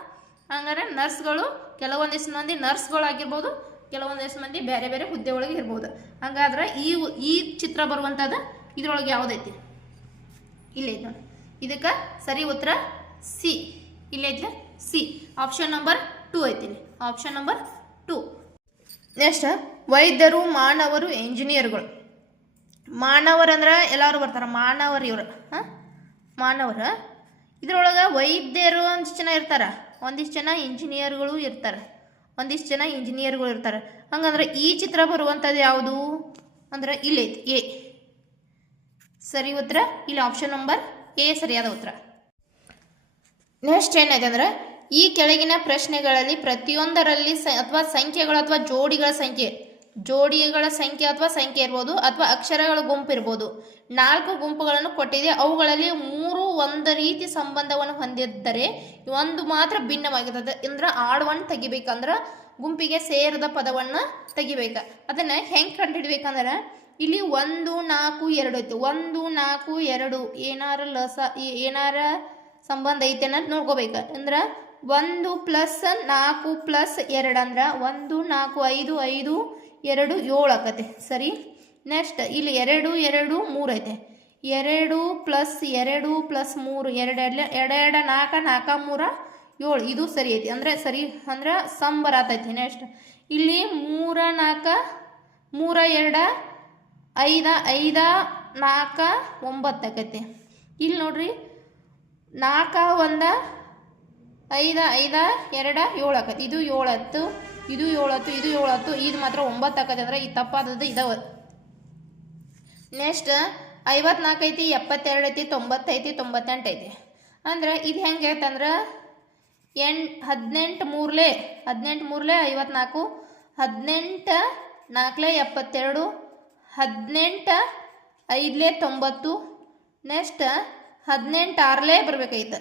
ಹಂಗಾರೆ ನರ್ಸ್ಗಳು, ಕೆಲವೊಂದಿಷ್ಟು ಮಂದಿ ನರ್ಸ್ಗಳಾಗಿರ್ಬೋದು ಕೆಲವೊಂದಿಷ್ಟು ಮಂದಿ ಬೇರೆ ಬೇರೆ ಹುದ್ದೆ ಒಳಗೆ ಇರ್ಬೋದು. ಹಂಗಾದ್ರೆ ಈ ಈ ಚಿತ್ರ ಬರುವಂಥದ್ದು ಇದ್ರೊಳಗೆ ಯಾವುದೈತಿ? ಇಲ್ಲೇ ನೋಡಿ. ಇದಕ್ಕೆ ಸರಿ ಉತ್ತರ ಸಿ. ಇಲ್ಲೈತಿ ಸಿ. ಆಪ್ಷನ್ ನಂಬರ್ ಟೂ ಐತಿ ಆಪ್ಷನ್ ನಂಬರ್ ಟೂ ನೆಕ್ಸ್ಟ್ ವೈದ್ಯರು, ಮಾನವರು ಎಂಜಿನಿಯರ್ಗಳು ಮಾನವರಂದ್ರೆ ಎಲ್ಲರೂ ಬರ್ತಾರೆ. ಮಾನವರು ಇವರು. ಹಾಂ? ಮಾನವರ. ಇದರೊಳಗೆ ವೈದ್ಯರು ಒಂದಿಷ್ಟು ಜನ ಇರ್ತಾರೆ. ಒಂದಿಷ್ಟು ಜನ ಇಂಜಿನಿಯರ್ಗಳು ಇರ್ತಾರೆ. ಒಂದಿಷ್ಟು ಜನ ಇಂಜಿನಿಯರ್ಗಳು ಇರ್ತಾರೆ. ಹಂಗಂದ್ರೆ ಈ ಚಿತ್ರ ಬರುವಂಥದ್ದು ಯಾವುದು? ಅಂದ್ರೆ ಇಲ್ಲೈತಿ ಎ. ಸರಿ ಉತ್ತರ, ಇಲ್ಲಿ ಆಪ್ಷನ್ ನಂಬರ್ ಎ ಸರಿಯಾದ ಉತ್ತರ. ನೆಕ್ಸ್ಟ್ ಏನಾಯ್ತು ಅಂದ್ರೆ, ಈ ಕೆಳಗಿನ ಪ್ರಶ್ನೆಗಳಲ್ಲಿ ಪ್ರತಿಯೊಂದರಲ್ಲಿ ಅಥವಾ ಸಂಖ್ಯೆಗಳು ಅಥವಾ ಜೋಡಿಗಳ ಸಂಖ್ಯೆ. ಜೋಡಿಗಳ ಸಂಖ್ಯೆ ಅಥವಾ ಸಂಖ್ಯೆ ಇರ್ಬೋದು, ಅಥವಾ ಅಕ್ಷರಗಳ ಗುಂಪು ಇರ್ಬೋದು. ನಾಲ್ಕು ಗುಂಪುಗಳನ್ನು ಕೊಟ್ಟಿದೆ, ಅವುಗಳಲ್ಲಿ ಮೂರು ಒಂದು ರೀತಿ ಸಂಬಂಧವನ್ನು ಹೊಂದಿದ್ದರೆ ಒಂದು ಮಾತ್ರ ಭಿನ್ನವಾಗಿರ್ತದೆ. ಅಂದ್ರೆ ಆಡ್ ಒನ್ ತೆಗಿಬೇಕಂದ್ರೆ ಗುಂಪಿಗೆ ಸೇರದ ಪದವನ್ನು ತೆಗಿಬೇಕು. ಅದನ್ನು ಹೆಂಗೆ ಕಂಡುಹಿಡ್ಬೇಕಂದ್ರೆ ಇಲ್ಲಿ ಒಂದು, ನಾಲ್ಕು, ಎರಡು ಐತೆ. ಒಂದು, ನಾಲ್ಕು, ಎರಡು ಏನಾರ ಲಸ ಏನಾರ ಸಂಬಂಧ ಐತೆ ಅನ್ನೋದು ನೋಡ್ಕೋಬೇಕು. ಅಂದ್ರೆ ಒಂದು ಪ್ಲಸ್ ನಾಲ್ಕು ಪ್ಲಸ್ ಎರಡು ಅಂದ್ರೆ ಒಂದು, ನಾಲ್ಕು, ಐದು ಐದು, ಎರಡು, ಏಳು ಆಕತೆ. ಸರಿ? ನೆಕ್ಸ್ಟ್ ಇಲ್ಲಿ ಎರಡು ಎರಡು, ಮೂರು ಐತೆ. ಎರಡು ಪ್ಲಸ್ ಎರಡು ಪ್ಲಸ್ ಮೂರು ಎರಡೆರಡು ಎರಡು ಎರಡು ನಾಲ್ಕು ನಾಲ್ಕು ಮೂರ ಏಳು. ಇದು ಸರಿ ಐತಿ. ಅಂದರೆ ಸರಿ ಅಂದ್ರೆ ಸಮ್ ಬರತೈತಿ ನೆಕ್ಸ್ಟ್ ಇಲ್ಲಿ ಮೂರ ನಾಲ್ಕು ಮೂರ ಎರಡ ಐದ ಐದ ನಾಲ್ಕು ಒಂಬತ್ತು ಆಕೈತಿ. ಇಲ್ಲಿ ನೋಡ್ರಿ ನಾಲ್ಕು ಒಂದು ಐದ ಐದ ಎರಡ ಏಳು ಆಕೈತಿ. ಇದು ಏಳತ್ತು ಇದು ಏಳತ್ತು ಇದು ಏಳತ್ತು ಇದು ಮಾತ್ರ ಒಂಬತ್ತು ಆಕೈತಿ. ಅಂದ್ರೆ ಈ ತಪ್ಪಾದದ್ದು ಇದಾವ. ನೆಕ್ಸ್ಟ್ ಐವತ್ನಾಲ್ಕು ಐತಿ, ಎಪ್ಪತ್ತೆರಡು ಐತಿ ತೊಂಬತ್ತೈತಿ ತೊಂಬತ್ತೆಂಟು ಐತಿ. ಅಂದ್ರೆ ಇದು ಹೆಂಗೆ ಐತಂದ್ರೆ ಎಂಟು ಹದಿನೆಂಟು ಮೂರ್ಲೆ ಹದಿನೆಂಟು ಮೂರ್ಲೆ ಐವತ್ನಾಲ್ಕು, ಹದಿನೆಂಟು ನಾಲ್ಕಲೆ ಎಪ್ಪತ್ತೆರಡು, ಹದಿನೆಂಟು ಐದಲೇ ತೊಂಬತ್ತು, ನೆಕ್ಸ್ಟ್ ಹದಿನೆಂಟು ಆರ್ಲೆ ಬರಬೇಕಾಗಿತ್ತು.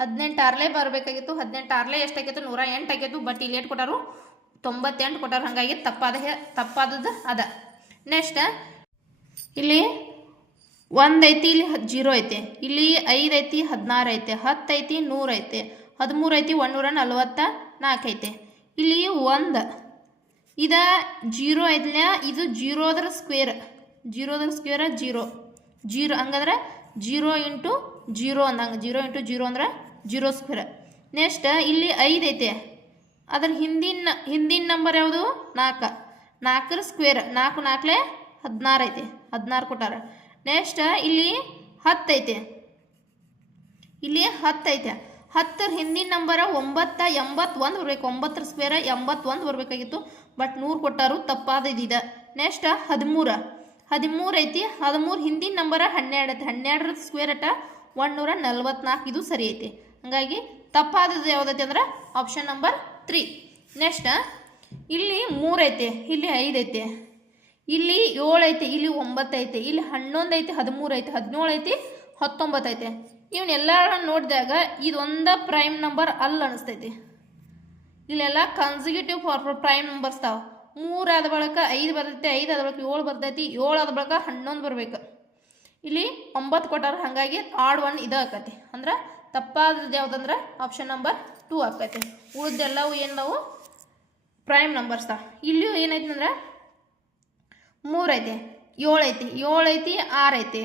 ಹದಿನೆಂಟು ಆರ್ಲೇ ಬರಬೇಕಾಗಿತ್ತು, ಹದಿನೆಂಟು ಎಷ್ಟು ಎಷ್ಟಾಗಿತ್ತು? ನೂರ ಎಂಟು ಆಗಿತ್ತು ಬಟ್ ಇಲ್ಲಿ ಏಟ್ ಕೊಟ್ಟರು? ತೊಂಬತ್ತೆಂಟು ಕೊಟ್ಟಾರು, ಹಾಗಾಗಿ ತಪ್ಪಾದ ತಪ್ಪಾದದ್ದು ಅದ. ನೆಕ್ಸ್ಟ್ ಇಲ್ಲಿ ಒಂದು ಐತಿ, ಇಲ್ಲಿ ಜೀರೋ ಐತೆ. ಇಲ್ಲಿ ಐದು ಐತಿ, ಹದಿನಾರು ಐತೆ. ಹತ್ತು ಐತಿ, ನೂರು ಐತೆ. ಹದಿಮೂರು ಐತಿ ಒಂದೂರ ನಲ್ವತ್ತ ನಾಲ್ಕು ಐತೆ. ಇಲ್ಲಿ ಒಂದು. ಇದ ಜೀರೋ ಐತಿಲ್ಲ ಇದು ಜೀರೋದ್ರ ಸ್ಕ್ವೇರ್. ಜೀರೋದ್ರ ಸ್ಕ್ವೇರ್ ಜೀರೋ. ಜೀರೋ, ಹಂಗಂದ್ರೆ ಜೀರೋ ಇಂಟು ಜೀರೋ ಅಂದಂಗೆ. ಜೀರೋ ಇಂಟು ಜೀರೋ ಅಂದ್ರೆ ಜೀರೋ ಸ್ಕ್ವೇರ್. ನೆಕ್ಸ್ಟ್, ಇಲ್ಲಿ ಐದು ಐತೆ. ಅದ್ರ ಹಿಂದಿನ ಹಿಂದಿನ ನಂಬರ್ ಯಾವುದು? ನಾಲ್ಕು. ನಾಲ್ಕರ ಸ್ಕ್ವೇರ್. ನಾಲ್ಕು ನಾಲ್ಕಲೆ ಹದಿನಾರು ಐತೆ. ಹದಿನಾರು ಕೊಟ್ಟಾರ. ನೆಕ್ಸ್ಟ್ ಇಲ್ಲಿ ಹತ್ತೈತೆ ಇಲ್ಲಿ ಹತ್ತು ಐತೆ. ಹತ್ತರ ಹಿಂದಿನ ನಂಬರ ಒಂಬತ್ತ ಎಂಬತ್ತೊಂದು ಬರ್ಬೇಕು. ಒಂಬತ್ತರ ಸ್ಕ್ವೇರ ಎಂಬತ್ತೊಂದು ಬರಬೇಕಾಗಿತ್ತು. ಬಟ್ ನೂರು ಕೊಟ್ಟಾರು, ತಪ್ಪಾದ ಇದಿದ. ನೆಕ್ಸ್ಟ್ ಹದಿಮೂರ. ಹದಿಮೂರು ಐತಿ. ಹದಿಮೂರು ಹಿಂದಿನ ನಂಬರ ಹನ್ನೆರಡು ಐತಿ. ಹನ್ನೆರಡರ ಸ್ಕ್ವೇರ್ ಅಟ ಒಂದೂರ ನಲ್ವತ್ನಾಲ್ಕು. ಇದು ಸರಿ ಐತಿ. ಹಂಗಾಗಿ ತಪ್ಪಾದದ್ದು ಯಾವುದೈತಿ ಅಂದ್ರೆ ಆಪ್ಷನ್ ನಂಬರ್ ತ್ರೀ ನೆಕ್ಸ್ಟ್ ಇಲ್ಲಿ ಮೂರು ಐತೆ. ಇಲ್ಲಿ ಐದು ಐತೆ. ಇಲ್ಲಿ ಏಳು ಐತೆ, ಇಲ್ಲಿ ಒಂಬತ್ತು ಐತೆ, ಇಲ್ಲಿ ಹನ್ನೊಂದು ಐತೆ, ಹದಿಮೂರು ಐತೆ, ಹದಿನೇಳು ಐತಿ, ಹತ್ತೊಂಬತ್ತು ಐತೆ. ಇವನ್ನೆಲ್ಲ ನೋಡಿದಾಗ ಇದೊಂದು ಪ್ರೈಮ್ ನಂಬರ್ ಅಲ್ಲಿ ಅನಿಸ್ತೈತಿ. ಇಲ್ಲೆಲ್ಲ ಕನ್ಸಿಕ್ಯೂಟಿವ್ ಫಾರ್ ಪ್ರೈಮ್ ನಂಬರ್ಸ್ ತಾವ. ಮೂರು ಆದ ಬಳಿಕ ಐದು ಬರ್ತೈತೆ, ಐದು ಆದ ಬಳಿಕ ಏಳು ಬರ್ತೈತಿ, ಏಳು ಆದ ಬಳಿಕ ಹನ್ನೊಂದು ಬರಬೇಕು. ಇಲ್ಲಿ ಒಂಬತ್ತು ಕೊಟ್ಟಾರ ಹಾಗಾಗಿ ಆಡ್ ಒನ್ ಇದು ಆಕತಿ. ಅಂದ್ರೆ ತಪ್ಪಾದದ್ದು ಯಾವುದಂದ್ರೆ ಆಪ್ಷನ್ ನಂಬರ್ ಟೂ ಆಕೈತಿ. ಉಳಿದೆಲ್ಲವು ಏನವು ಪ್ರೈಮ್ ನಂಬರ್ಸ್ ಇಲ್ಲಿಯೂ ಏನೈತಿ ಅಂದ್ರೆ ಏಳೈತಿ ಏಳೈತಿ, ಆರೈತಿ, ಏಳೈತಿ ಏಳು ಐತಿ ಆರು ಐತಿ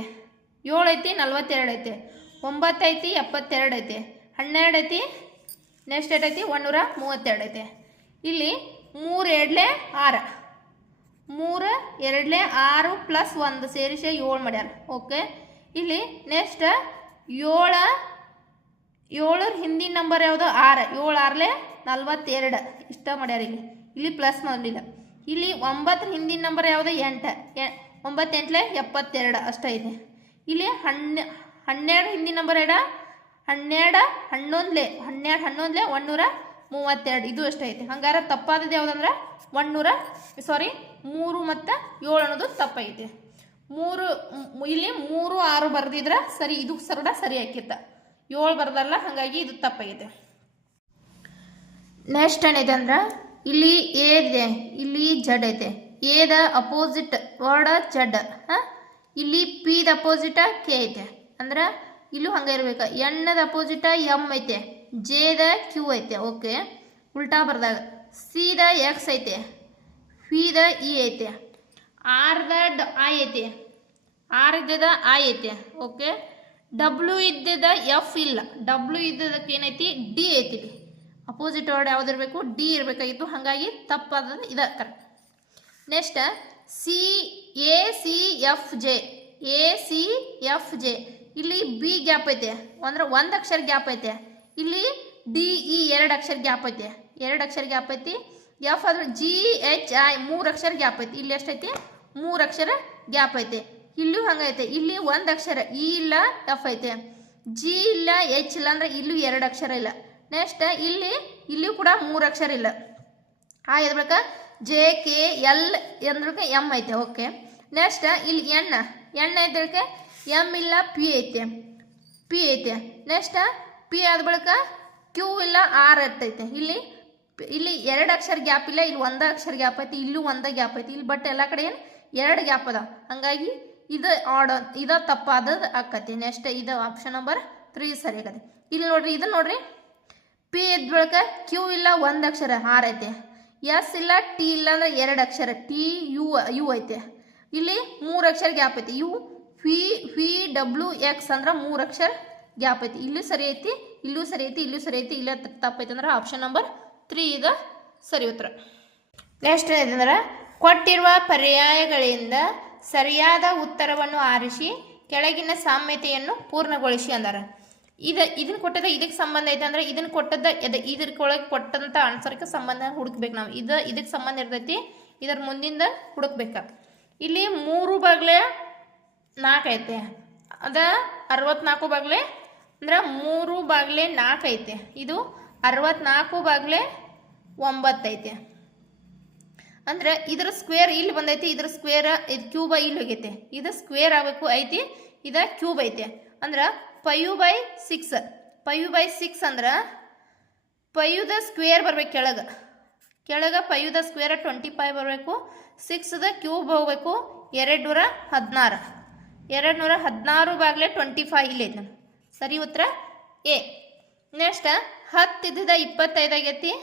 ಏಳು ಐತಿ ನಲ್ವತ್ತೆರಡು ಐತೆ ಒಂಬತ್ತು ಐತಿ ಎಪ್ಪತ್ತೆರಡು ಐತೆ ಹನ್ನೆರಡು ಐತಿ ನೆಕ್ಸ್ಟ್ ಏಟ್ ಐತಿ ಒಂದೂರ ಮೂವತ್ತೆರಡು ಐತೆ ಇಲ್ಲಿ ಮೂರು ಎರಡ್ಲೆ ಆರು, ಮೂರು ಎರಡ್ಲೆ ಆರು ಪ್ಲಸ್ ಒಂದು ಸೇರಿಸಿ ಏಳು ಮಾಡ್ಯಾರ, ಓಕೆ? ಇಲ್ಲಿ ನೆಕ್ಸ್ಟ್ ಏಳು, ಏಳರ ಹಿಂದಿನ ನಂಬರ್ ಯಾವುದು? ಆರು, ಏಳು ಆರ್ಲೆ ನಲ್ವತ್ತೆರಡು, ಇಷ್ಟ ಮಾಡ್ಯಾರ ಇಲ್ಲಿ. ಇಲ್ಲಿ ಪ್ಲಸ್ ಮಾಡಲಿಲ್ಲ ಇಲ್ಲಿ ಒಂಬತ್ತು ಹಿಂದಿನ ನಂಬರ್ ಯಾವುದು? ಎಂಟು. ಎ ಒಂಬತ್ತು ಎಂಟ್ಲೆ ಎಪ್ಪತ್ತೆರಡು. ಅಷ್ಟ ಇದೆ. ಇಲ್ಲಿ ಹನ್ನೆ, ಹನ್ನೆರಡು ಹಿಂದಿನ ನಂಬರ್ ಎಡ? ಹನ್ನೆರಡು ಹನ್ನೊಂದ್ಲೆ ಹನ್ನೆರಡು ಹನ್ನೊಂದ್ಲೆ ಒಂದೂರ ಮೂವತ್ತೆರಡು. ಇದು ಅಷ್ಟ ಐತೆ. ಹಂಗಾರೆ ತಪ್ಪಾದದ್ದು ಯಾವುದಂದ್ರೆ? ಒಂದೂರ ಸಾರಿ ಮೂರು ಮತ್ತು ಏಳು ಅನ್ನೋದು ತಪ್ಪೈತೆ. ಮೂರು ಇಲ್ಲಿ ಮೂರು ಆರು ಬರೆದಿದ್ರೆ ಸರಿ, ಇದು ಸರಡ ಸರಿ ಹಾಕಿತ್ತ ಏಳು ಬರ್ದಲ್ಲ, ಹಾಗಾಗಿ ಇದು ತಪ್ಪಾಗಿದೆ ನೆಕ್ಸ್ಟ್ ಏನೈತೆ ಅಂದ್ರೆ? ಇಲ್ಲಿ ಎ ಇದೆ, ಇಲ್ಲಿ ಜಡ್ ಐತೆ. ಎದ ಅಪೋಸಿಟ್ ವರ್ಡ್ ಜಡ್, ಹಾಂ? ಇಲ್ಲಿ ಪಿದ ಅಪೋಸಿಟ ಕೆ ಐತೆ. ಅಂದ್ರೆ ಇಲ್ಲೂ ಹಂಗೆ ಇರ್ಬೇಕು. ಎಣ್ಣದ ಅಪೋಸಿಟ ಎಂ ಐತೆ ದ ಕ್ಯೂ ಐತೆ, ಓಕೆ? ಉಲ್ಟಾ ಬರ್ದಾಗ ಸಿದ ಎಕ್ಸ್ ಐತೆ ಫಿದ ಇ ಐತೆ ಆರ್ದ ಡ, ಐ ಐತೆ, ಆರ್ ಇದ್ದದ ಐ ಐತೆ, ಓಕೆ? ಡಬ್ಲ್ಯೂ ಇದ್ದದ ಎಫ್ ಇಲ್ಲ. ಡಬ್ಲ್ಯೂ ಇದ್ದದಕ್ಕೆ ಏನೈತಿ ಡಿ ಐತಿ ಅಪೋಸಿಟ್ ವರ್ಡ್ ಯಾವ್ದು ಇರಬೇಕು ಡಿ ಇರಬೇಕಾಗಿತ್ತು ಹಾಗಾಗಿ ತಪ್ಪಾದ ಇದ correct next C A C F J A C F J ಇಲ್ಲಿ ಬಿ ಗ್ಯಾಪ್ ಐತೆ. ಅಂದ್ರೆ ಒಂದು ಅಕ್ಷರ ಗ್ಯಾಪ್ ಐತೆ. ಇಲ್ಲಿ ಡಿ ಇ ಎರಡು ಅಕ್ಷರ ಗ್ಯಾಪ್ ಐತೆ. ಎರಡು ಅಕ್ಷರ ಗ್ಯಾಪ್ ಐತಿ. ಎಫ್ ಅಂದ್ರೆ ಜಿ ಎಚ್ ಐ ಮೂರು ಅಕ್ಷರ ಗ್ಯಾಪ್ ಐತಿ. ಇಲ್ಲಿ ಎಷ್ಟೈತಿ? ಮೂರು ಅಕ್ಷರ ಗ್ಯಾಪ್ ಐತೆ. ಇಲ್ಲೂ ಹಂಗೈತೆ. ಇಲ್ಲಿ ಒಂದು ಅಕ್ಷರ ಇ ಇಲ್ಲ ಎಫ್ ಐತೆ. ಜಿ ಇಲ್ಲ ಎಚ್ ಇಲ್ಲ ಅಂದ್ರೆ ಇಲ್ಲೂ ಎರಡು ಅಕ್ಷರ ಇಲ್ಲ. ನೆಕ್ಸ್ಟ್ ಇಲ್ಲಿ, ಇಲ್ಲಿಯೂ ಕೂಡ ಮೂರು ಅಕ್ಷರ ಇಲ್ಲ ಆ ಎದ್ರಕ ಜೆ ಕೆ ಎಲ್ ಎಂದ್ರಕ ಎಂ ಐತೆ ಓಕೆ ನೆಕ್ಸ್ಟ್ ಇಲ್ಲಿ ಎನ್ ಎನ್ ಐತೆ ಎಂ ಇಲ್ಲ ಪಿ ಐತೆ. ಪಿ ಐತೆ. ನೆಕ್ಸ್ಟ್ ಪಿ ಆದ ಬಳಿಕ ಕ್ಯೂ ಇಲ್ಲ ಆರ್ ಇರ್ತೈತೆ. ಇಲ್ಲಿ ಇಲ್ಲಿ ಎರಡು ಅಕ್ಷರ ಗ್ಯಾಪ್ ಇಲ್ಲ, ಇಲ್ಲಿ ಒಂದ ಅಕ್ಷರ ಗ್ಯಾಪ್ ಐತಿ, ಇಲ್ಲೂ ಒಂದೇ ಗ್ಯಾಪ್ ಐತಿ. ಇಲ್ಲಿ ಬಟ್ ಎಲ್ಲ ಕಡೆ ಏನು? ಎರಡು ಗ್ಯಾಪ್ ಅದಾವ. ಹಂಗಾಗಿ ಇದು ಆಡ ಇದು ತಪ್ಪಾದದ್ದು ಆಕತಿ. ನೆಕ್ಸ್ಟ್ ಇದು ಆಪ್ಷನ್ ನಂಬರ್ ತ್ರೀ ಸರಿ ಆಗತ್ತೆ. ಇಲ್ಲಿ ನೋಡ್ರಿ ಇದು ನೋಡ್ರಿ. ಪಿ ಇದ್ರೊಳಗೆ ಕ್ಯೂ ಇಲ್ಲ ಒಂದು ಅಕ್ಷರ ಆರ್ ಐತೆ. ಎಸ್ ಇಲ್ಲ ಟಿ ಇಲ್ಲ ಅಂದ್ರೆ ಎರಡು ಅಕ್ಷರ ಟಿ ಯು ಯು ಐತೆ. ಇಲ್ಲಿ ಮೂರು ಅಕ್ಷರ ಗ್ಯಾಪ್ ಐತಿ. U V V W X ಅಂದ್ರೆ ಮೂರು ಅಕ್ಷರ ಗ್ಯಾಪ್ ಐತಿ. ಇಲ್ಲೂ ಸರಿ ಐತಿ, ಇಲ್ಲೂ ಸರಿ ಐತಿ, ಇಲ್ಲೂ ಸರಿ ಐತಿ. ಇಲ್ಲ ತಪ್ಪೈತಿ ಅಂದ್ರೆ ಆಪ್ಷನ್ ನಂಬರ್ ತ್ರೀ ಇದ ಸರಿ ಉತ್ತರ. ನೆಕ್ಸ್ಟ್ ಏನಂದ್ರೆ, ಕೊಟ್ಟಿರುವ ಪರ್ಯಾಯಗಳಿಂದ ಸರಿಯಾದ ಉತ್ತರವನ್ನು ಆರಿಸಿ, ಕೆಳಗಿನ ಸಾಮ್ಯತೆಯನ್ನು ಪೂರ್ಣಗೊಳಿಸಿ ಅಂದಾರ. ಇದು ಇದನ್ನ ಕೊಟ್ಟದ ಇದಕ್ಕೆ ಸಂಬಂಧ ಐತೆ ಅಂದ್ರೆ ಇದನ್ನ ಕೊಟ್ಟದ ಇದ್ರ ಇದ್ರೊಳಗೆ ಕೊಟ್ಟಂತ ಆನ್ಸರ್ಗೆ ಸಂಬಂಧ ಹುಡುಕ್ಬೇಕು ನಾವು. ಇದು ಇದಕ್ಕೆ ಸಂಬಂಧ ಇರ್ತೈತಿ, ಇದರ ಮುಂದಿಂದ ಹುಡುಕ್ಬೇಕ. ಇಲ್ಲಿ ಮೂರು ಬಾಗ್ಲೆ ನಾಲ್ಕು ಐತೆ. ಅದ ಅರವತ್ನಾಲ್ಕು ಬಾಗ್ಲೆ, ಅಂದ್ರೆ ಮೂರು ಬಾಗ್ಲೆ ನಾಲ್ಕು ಐತೆ. ಇದು ಅರವತ್ನಾಲ್ಕು ಬಾಗ್ಲೆ ಒಂಬತ್ತೈತೆ ಅಂದ್ರೆ ಇದ್ರ ಸ್ಕ್ವೇರ್ ಇಲ್ಲಿ ಬಂದೈತಿ, ಇದ್ರ ಸ್ಕ್ವೇರ್, ಇದು ಕ್ಯೂಬ ಇಲ್ಲಿ ಹೋಗೈತೆ. ಇದು ಸ್ಕ್ವೇರ್ ಆಗಬೇಕು ಐತಿ, ಇದ ಕ್ಯೂಬ್ ಐತೆ. ಅಂದ್ರೆ five by six. Five by six ಅಂದ್ರೆ ಪೈಯುದ ಸ್ಕ್ವೇರ್ ಬರ್ಬೇಕು ಕೆಳಗೆ. ಕೆಳಗೆ ಪೈಯುದ ಸ್ಕ್ವೇರ್ ಟ್ವೆಂಟಿ ಫೈವ್ ಬರಬೇಕು. ಸಿಕ್ಸ್ದ ಕ್ಯೂಬ್ ಹೋಗ್ಬೇಕು ಎರಡು ನೂರ ಹದಿನಾರು. ಎರಡು ನೂರ ಹದಿನಾರು ಬಾಗ್ಲೆ ಟ್ವೆಂಟಿ ಫೈವ್ ಇಲ್ಲ ಐತೆ ಸರಿ ಉತ್ತರ ಎ. ನೆಕ್ಸ್ಟ್ ಹತ್ತು ಇದ್ದದ ಇಪ್ಪತ್ತೈದು ಆಗೈತಿ.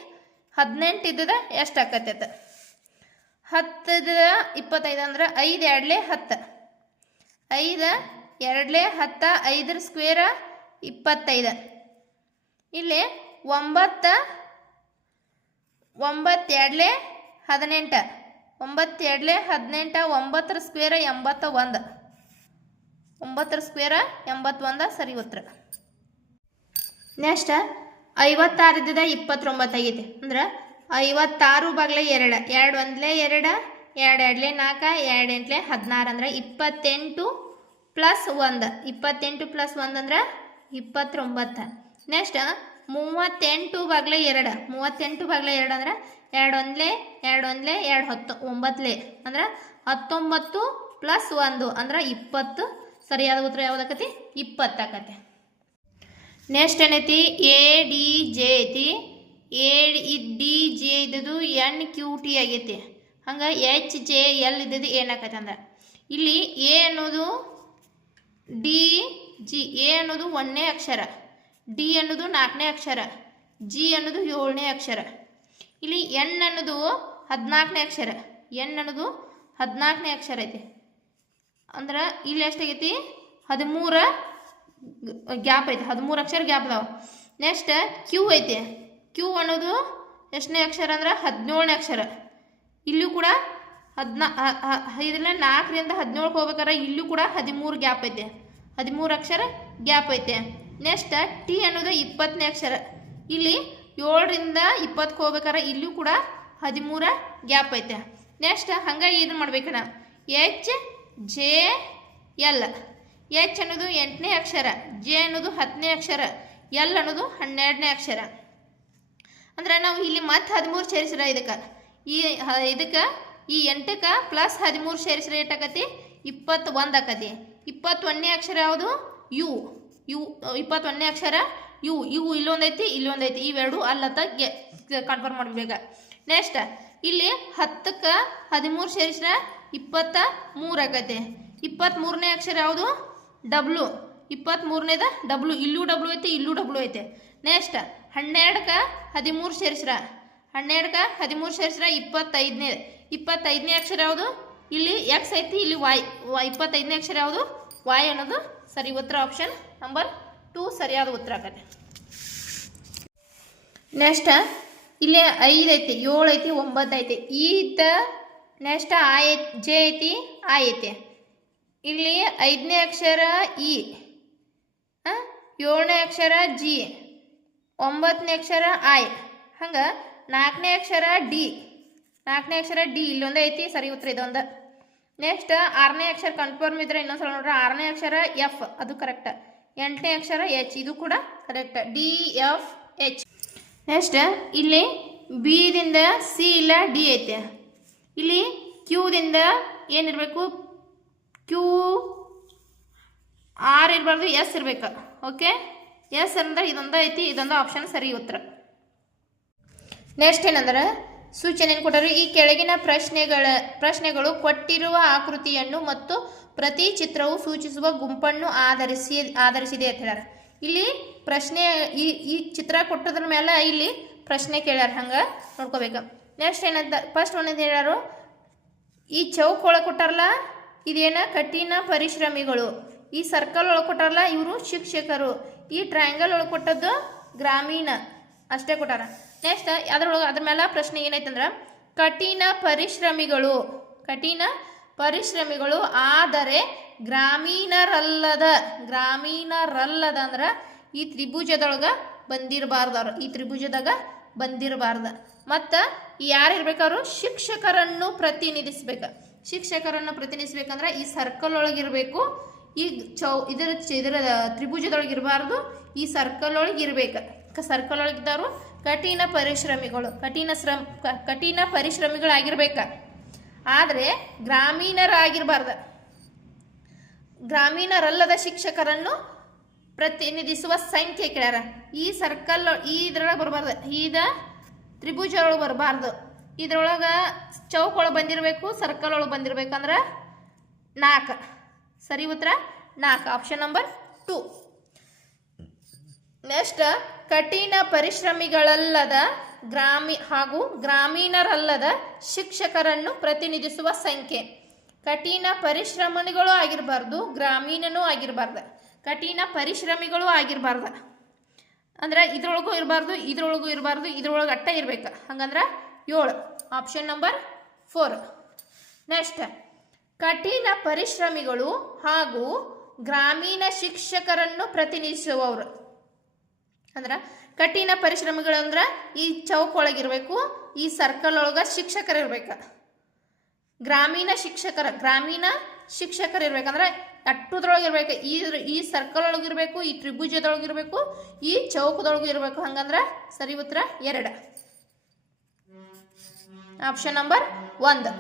ಹದಿನೆಂಟು ಇದ್ದದ ಎಷ್ಟು ಆಕತ್ತೈತೆ. ಹತ್ತದ ಇಪ್ಪತ್ತೈದು ಅಂದ್ರೆ ಐದು ಎರಡ್ಲೆ ಹತ್ತು. ಐದು ಎರಡ್ಲೆ ಹತ್ತ ಐದರ ಸ್ಕ್ವೇರ ಇಪ್ಪತ್ತೈದು. ಇಲ್ಲಿ ಒಂಬತ್ತ, ಒಂಬತ್ತೆರಡ್ಲೆ ಹದಿನೆಂಟು ಒಂಬತ್ತೆರಡ್ಲೆ ಹದಿನೆಂಟು, ಒಂಬತ್ತರ ಸ್ಕ್ವೇರ ಎಂಬತ್ತ ಒಂದು ಒಂಬತ್ತರ ಸ್ಕ್ವೇರ ಎಂಬತ್ತೊಂದ ಸರಿ ಉತ್ತರ. ನೆಕ್ಸ್ಟ್ ಐವತ್ತಾರದಿಂದ ಇದ್ದದ ಇಪ್ಪತ್ತೊಂಬತ್ತು ಆಗೈತಿ ಅಂದ್ರೆ ಐವತ್ತಾರು ಬಾಗ್ಲೆ ಎರಡು ಎರಡು ಒಂದ್ಲೆ ಎರಡು ಎರಡು ಎರಡ್ಲೆ ನಾಲ್ಕು, ಎರಡು ಹದಿನಾರು. ಅಂದ್ರೆ ಇಪ್ಪತ್ತೆಂಟು ಪ್ಲಸ್ ಒಂದು, ಇಪ್ಪತ್ತೆಂಟು ಪ್ಲಸ್ ಒಂದು ಅಂದ್ರೆ ಇಪ್ಪತ್ತೊಂಬತ್ತು. ನೆಕ್ಸ್ಟ್ ಮೂವತ್ತೆಂಟು ಬಾಗ್ಲೆ ಎರಡು, ಮೂವತ್ತೆಂಟು ಬಾಗ್ಲೆ ಎರಡು ಅಂದ್ರೆ ಎರಡು ಒಂದ್ಲೆ ಎರಡು ಒಂದ್ಲೆ ಎರಡು ಹತ್ತು ಒಂಬತ್ತಲೆ ಅಂದ್ರೆ ಹತ್ತೊಂಬತ್ತು ಪ್ಲಸ್ ಒಂದು ಅಂದ್ರೆ ಇಪ್ಪತ್ತು. ಸರಿಯಾದ ಉತ್ತರ ಯಾವುದಾಕತಿ? ಇಪ್ಪತ್ತಾಕತಿ. ನೆಕ್ಸ್ಟ್ ಏನೈತಿ? ಎ ಡಿ ಜೆ ಐತಿ. ಎ ಡಿ ಜೆ ಇದ್ದದು ಎನ್ ಕ್ಯೂ ಟಿ ಆಗೈತಿ. ಹಂಗೆ ಎಚ್ ಜೆ ಎಲ್ ಇದ್ದದ್ದು ಏನಾಕೈತೆ ಅಂದ್ರೆ. ಇಲ್ಲಿ ಎ ಅನ್ನೋದು ಡಿ ಜಿ ಎ ಅನ್ನೋದು ಒಂದನೇ ಅಕ್ಷರ. ಡಿ ಅನ್ನೋದು ನಾಲ್ಕನೇ ಅಕ್ಷರ. ಜಿ ಅನ್ನೋದು ಏಳನೇ ಅಕ್ಷರ. ಇಲ್ಲಿ ಎನ್ ಅನ್ನೋದು ಹದಿನಾಲ್ಕನೇ ಅಕ್ಷರ. ಎನ್ ಅನ್ನೋದು ಹದಿನಾಲ್ಕನೇ ಅಕ್ಷರ ಐತಿ. ಅಂದ್ರೆ ಇಲ್ಲಿ ಎಷ್ಟಾಗೈತಿ? ಹದಿಮೂರ ಗ್ಯಾಪ್ ಐತೆ. ಹದಿಮೂರು ಅಕ್ಷರ ಗ್ಯಾಪ್ ಅದಾವೆ. ನೆಕ್ಸ್ಟ್ ಕ್ಯೂ ಐತೆ. ಕ್ಯೂ ಅನ್ನೋದು ಎಷ್ಟನೇ ಅಕ್ಷರ ಅಂದ್ರೆ? ಹದಿನೇಳನೇ ಅಕ್ಷರ. ಇಲ್ಲೂ ಕೂಡ ಹದಿನಾ ಇದರಲ್ಲಿ ನಾಲ್ಕರಿಂದ ಹದಿನೇಳಕ್ಕೆ ಹೋಗ್ಬೇಕಾದ್ರೆ ಇಲ್ಲೂ ಕೂಡ ಹದಿಮೂರು ಗ್ಯಾಪ್ ಐತೆ. ಹದಿಮೂರು ಅಕ್ಷರ ಗ್ಯಾಪ್ ಐತೆ. ನೆಕ್ಸ್ಟ್ ಟಿ ಅನ್ನೋದು ಇಪ್ಪತ್ತನೇ ಅಕ್ಷರ. ಇಲ್ಲಿ ಏಳರಿಂದ ಇಪ್ಪತ್ತಕ್ಕೆ ಹೋಗ್ಬೇಕಾದ್ರೆ ಇಲ್ಲೂ ಕೂಡ ಹದಿಮೂರ ಗ್ಯಾಪ್ ಐತೆ. ನೆಕ್ಸ್ಟ್ ಹಂಗಾಗಿ ಇದು ಮಾಡ್ಬೇಕಣ. ಎಚ್ ಜೆ ಎಲ್ ಎಚ್ ಅನ್ನೋದು ಎಂಟನೇ ಅಕ್ಷರ. ಜೆ ಅನ್ನೋದು ಹತ್ತನೇ ಅಕ್ಷರ. ಎಲ್ ಅನ್ನೋದು ಹನ್ನೆರಡನೇ ಅಕ್ಷರ. ಅಂದ್ರೆ ನಾವು ಇಲ್ಲಿ ಮತ್ತೆ ಹದಿಮೂರು ಸೇರಿಸಿರ ಇದಕ್ಕೆ. ಈ ಇದಕ್ಕೆ ಈ ಎಂಟಕ್ಕೆ ಪ್ಲಸ್ ಹದಿಮೂರು ಸೇರಿಸ್ರೆ ಏಟಾಕತಿ ಇಪ್ಪತ್ತು ಒಂದು ಆಕತಿ. ಇಪ್ಪತ್ತೊಂದನೇ ಅಕ್ಷರ ಯಾವುದು? ಯು. ಯು, ಇಪ್ಪತ್ತೊಂದನೇ ಅಕ್ಷರ ಯು. ಇವು ಇಲ್ಲೊಂದೈತಿ ಇಲ್ಲೊಂದೈತಿ ಇವೆರಡು ಅಲ್ಲತ್ತ ಕನ್ಫರ್ಮ್ ಮಾಡಬೇಕ ನೆಕ್ಸ್ಟ್ ಇಲ್ಲಿ ಹತ್ತಕ್ಕೆ ಹದಿಮೂರು ಸೇರಿಸ್ರೆ ಇಪ್ಪತ್ತ ಮೂರು ಆಕತಿ. ಇಪ್ಪತ್ತ್ಮೂರನೇ ಅಕ್ಷರ ಯಾವುದು? ಡಬ್ಲು ಇಪ್ಪತ್ತ್ಮೂರನೇದ ಡಬ್ಲು ಇಲ್ಲೂ ಡಬ್ಲು ಐತಿ, ಇಲ್ಲೂ ಡಬ್ಲು ಐತೆ. ನೆಕ್ಸ್ಟ್ ಹನ್ನೆರಡಕ್ಕೆ ಹದಿಮೂರು ಸೇರಿಸ್ರ ಹನ್ನೆರಡಕ್ಕೆ ಹದಿಮೂರು ಸೇರಿಸ್ರ ಇಪ್ಪತ್ತೈದನೇ. ಇಪ್ಪತ್ತೈದನೇ ಅಕ್ಷರ ಯಾವುದು? ಇಲ್ಲಿ ಎಕ್ಸ್ ಐತಿ ಇಲ್ಲಿ ವ ಇಪ್ಪತ್ತೈದನೇ ಅಕ್ಷರ ಯಾವುದು? ವಾಯ್ ಅನ್ನೋದು ಸರಿ ಉತ್ತರ ಆಪ್ಷನ್ ನಂಬರ್ ಟೂ ಸರಿಯಾದ ಉತ್ತರ ಆಗತ್ತೆ. ನೆಕ್ಸ್ಟ್ ಇಲ್ಲಿ ಐದು ಐತಿ ಏಳು ಐತಿ ಒಂಬತ್ತು ಐತಿ. ಈ ಇತ್ತ ನೆಕ್ಸ್ಟ್ ಆ ಜೆ ಐತಿ ಆ ಐತಿ. ಇಲ್ಲಿ ಐದನೇ ಅಕ್ಷರ ಇ ಆ, ಏಳನೇ ಅಕ್ಷರ ಜಿ ಒಂಬತ್ತನೇ ಅಕ್ಷರ ಐ ಹಂಗೆ ನಾಲ್ಕನೇ ಅಕ್ಷರ ಡಿ ನಾಲ್ಕನೇ ಅಕ್ಷರ ಡಿ, ಇಲ್ಲೊಂದೇ ಐತಿ, ಸರಿ ಉತ್ತರ ಇದೊಂದು. ನೆಕ್ಸ್ಟ್ ಆರನೇ ಅಕ್ಷರ ಕನ್ಫರ್ಮ್ ಇದ್ರೆ ಇನ್ನೊಂದ್ಸಲ ನೋಡ್ರೆ. ಆರನೇ ಅಕ್ಷರ ಎಫ್ ಅದು ಕರೆಕ್ಟ್ ಎಂಟನೇ ಅಕ್ಷರ ಎಚ್ ಇದು ಕೂಡ correct D F H next ಇಲ್ಲಿ ಬಿದಿಂದ ಸಿ ಇಲ್ಲ ಡಿ ಐತೆ. ಇಲ್ಲಿ ಕ್ಯೂದಿಂದ ಏನಿರಬೇಕು ಕ್ಯೂ ಆರ್ ಇರಬಾರ್ದು ಎಸ್ ಇರಬೇಕು. ಓಕೆ ಎಸ್ ಅಂದ್ರೆ ಇದೊಂದು ಐತಿ, ಇದೊಂದು ಆಪ್ಷನ್ ಸರಿ ಉತ್ತರ. ನೆಕ್ಸ್ಟ್ ಏನಂದ್ರೆ ಸೂಚನೆಯನ್ನು ಕೊಟ್ಟರು. ಈ ಕೆಳಗಿನ ಪ್ರಶ್ನೆಗಳ, ಪ್ರಶ್ನೆಗಳು ಕೊಟ್ಟಿರುವ ಆಕೃತಿಯನ್ನು ಮತ್ತು ಪ್ರತಿ ಚಿತ್ರವು ಸೂಚಿಸುವ ಗುಂಪನ್ನು ಆಧರಿಸಿ, ಆಧರಿಸಿದೆ ಅಂತ ಹೇಳ್ಯಾರ. ಇಲ್ಲಿ ಪ್ರಶ್ನೆ, ಈ ಈ ಚಿತ್ರ ಕೊಟ್ಟದ್ರ ಮೇಲೆ ಇಲ್ಲಿ ಪ್ರಶ್ನೆ ಕೇಳ್ಯಾರ. ಹಂಗೆ ನೋಡ್ಕೋಬೇಕು. ನೆಕ್ಸ್ಟ್ ಏನಂತ ಫಸ್ಟ್ ಒಂದೇನು ಹೇಳ್ಯಾರು? ಈ ಚೌಕ್ ಒಳಗೆ ಕೊಟ್ಟಾರಲ್ಲ, ಇದೇನ ಕಠಿಣ ಪರಿಶ್ರಮಿಗಳು. ಈ ಸರ್ಕಲ್ ಒಳಗೆ ಕೊಟ್ಟಾರಲ್ಲ, ಇವರು ಶಿಕ್ಷಕರು. ಈ ಟ್ರಯಾಂಗಲ್ ಒಳಗೆ ಕೊಟ್ಟದ್ದು ಗ್ರಾಮೀಣ. ಅಷ್ಟೇ ಕೊಟ್ಟಾರ. ನೆಕ್ಸ್ಟ್ ಅದ್ರೊಳಗೆ ಅದ್ರ ಮೇಲೆ ಪ್ರಶ್ನೆ ಏನೈತಂದ್ರೆ, ಕಠಿಣ ಪರಿಶ್ರಮಿಗಳು ಕಠಿಣ ಪರಿಶ್ರಮಿಗಳು ಆದರೆ ಗ್ರಾಮೀಣರಲ್ಲದ ಗ್ರಾಮೀಣರಲ್ಲದ ಅಂದ್ರೆ ಈ ತ್ರಿಭುಜದೊಳಗೆ ಬಂದಿರಬಾರ್ದು ಈ ತ್ರಿಭುಜದಾಗ ಬಂದಿರಬಾರ್ದು. ಮತ್ತು ಯಾರು ಇರ್ಬೇಕಾದ್ರು ಶಿಕ್ಷಕರನ್ನು ಪ್ರತಿನಿಧಿಸ್ಬೇಕು. ಶಿಕ್ಷಕರನ್ನು ಪ್ರತಿನಿಧಿಸ್ಬೇಕಂದ್ರೆ ಈ ಸರ್ಕಲ್ ಒಳಗಿರಬೇಕು ಈ ಚೌ, ಇದರ ಇದರ ತ್ರಿಭುಜದೊಳಗೆ ಇರಬಾರ್ದು, ಈ ಸರ್ಕಲ್ ಒಳಗೆ ಸರ್ಕಲ್ ಒಳಗಿದ್ದವರು ಕಠಿಣ ಪರಿಶ್ರಮಿಗಳು, ಕಠಿಣ ಶ್ರಮ ಕಠಿಣ ಪರಿಶ್ರಮಿಗಳಾಗಿರ್ಬೇಕ. ಆದರೆ ಗ್ರಾಮೀಣರಾಗಿರಬಾರ್ದು. ಗ್ರಾಮೀಣರಲ್ಲದ ಶಿಕ್ಷಕರನ್ನು ಪ್ರತಿನಿಧಿಸುವ ಸಂಖ್ಯೆ ಕೇಳ್ಯಾರ. ಈ ಸರ್ಕಲ್ ಈ ಇದ್ರೊಳಗೆ ಬರಬಾರ್ದು. ಈದ ತ್ರಿಭುಜ ಒಳಗೆ ಬರಬಾರ್ದು. ಇದ್ರೊಳಗೆ ಚೌಕ್ ಒಳಗೆ ಬಂದಿರಬೇಕು ಸರ್ಕಲ್ ಒಳಗೆ ಬಂದಿರ್ಬೇಕಂದ್ರೆ ನಾಲ್ಕು. ಸರಿ ಉತ್ತರ ನಾಲ್ಕು. ಆಪ್ಷನ್ ನಂಬರ್ ಟು ನೆಕ್ಸ್ಟ್ ಕಠಿಣ ಪರಿಶ್ರಮಿಗಳಲ್ಲದ ಗ್ರಾಮಿ ಹಾಗೂ ಗ್ರಾಮೀಣರಲ್ಲದ ಶಿಕ್ಷಕರನ್ನು ಪ್ರತಿನಿಧಿಸುವ ಸಂಖ್ಯೆ. ಕಠಿಣ ಪರಿಶ್ರಮಿಗಳು ಆಗಿರಬಾರ್ದು, ಗ್ರಾಮೀಣನೂ ಆಗಿರಬಾರ್ದು. ಕಠಿಣ ಪರಿಶ್ರಮಿಗಳು ಆಗಿರಬಾರ್ದ. ಅಂದ್ರೆ ಇದ್ರೊಳಗೂ ಇರಬಾರ್ದು ಇದ್ರೊಳಗೂ ಇರಬಾರ್ದು, ಇದ್ರೊಳಗೆ ಅಟ್ಟ ಇರ್ಬೇಕು. ಹಂಗಂದ್ರೆ ಏಳು. ಆಪ್ಷನ್ ನಂಬರ್ ಫೋರ್ ನೆಕ್ಸ್ಟ್ ಕಠಿಣ ಪರಿಶ್ರಮಿಗಳು ಹಾಗೂ ಗ್ರಾಮೀಣ ಶಿಕ್ಷಕರನ್ನು ಪ್ರತಿನಿಧಿಸುವವರು. ಅಂದ್ರೆ ಕಠಿಣ ಪರಿಶ್ರಮಗಳು ಅಂದ್ರೆ ಈ ಚೌಕ್ ಒಳಗಿರ್ಬೇಕು ಈ ಸರ್ಕಲ್ ಒಳಗೆ ಶಿಕ್ಷಕರಿರ್ಬೇಕು ಗ್ರಾಮೀಣ ಶಿಕ್ಷಕರ, ಗ್ರಾಮೀಣ ಶಿಕ್ಷಕರು ಇರ್ಬೇಕಂದ್ರೆ ಅಟ್ಟುದ್ರೊಳಗೆ ಇರ್ಬೇಕು, ಈ ಈ ಸರ್ಕಲ್ ಒಳಗಿರ್ಬೇಕು ಈ ತ್ರಿಭುಜದೊಳಗಿರ್ಬೇಕು ಈ ಚೌಕದೊಳಗೂ ಇರಬೇಕು, ಹಂಗಂದ್ರೆ ಸರಿ ಉತ್ತರ ಎರಡು. ಆಪ್ಷನ್ ನಂಬರ್ ಒಂದು.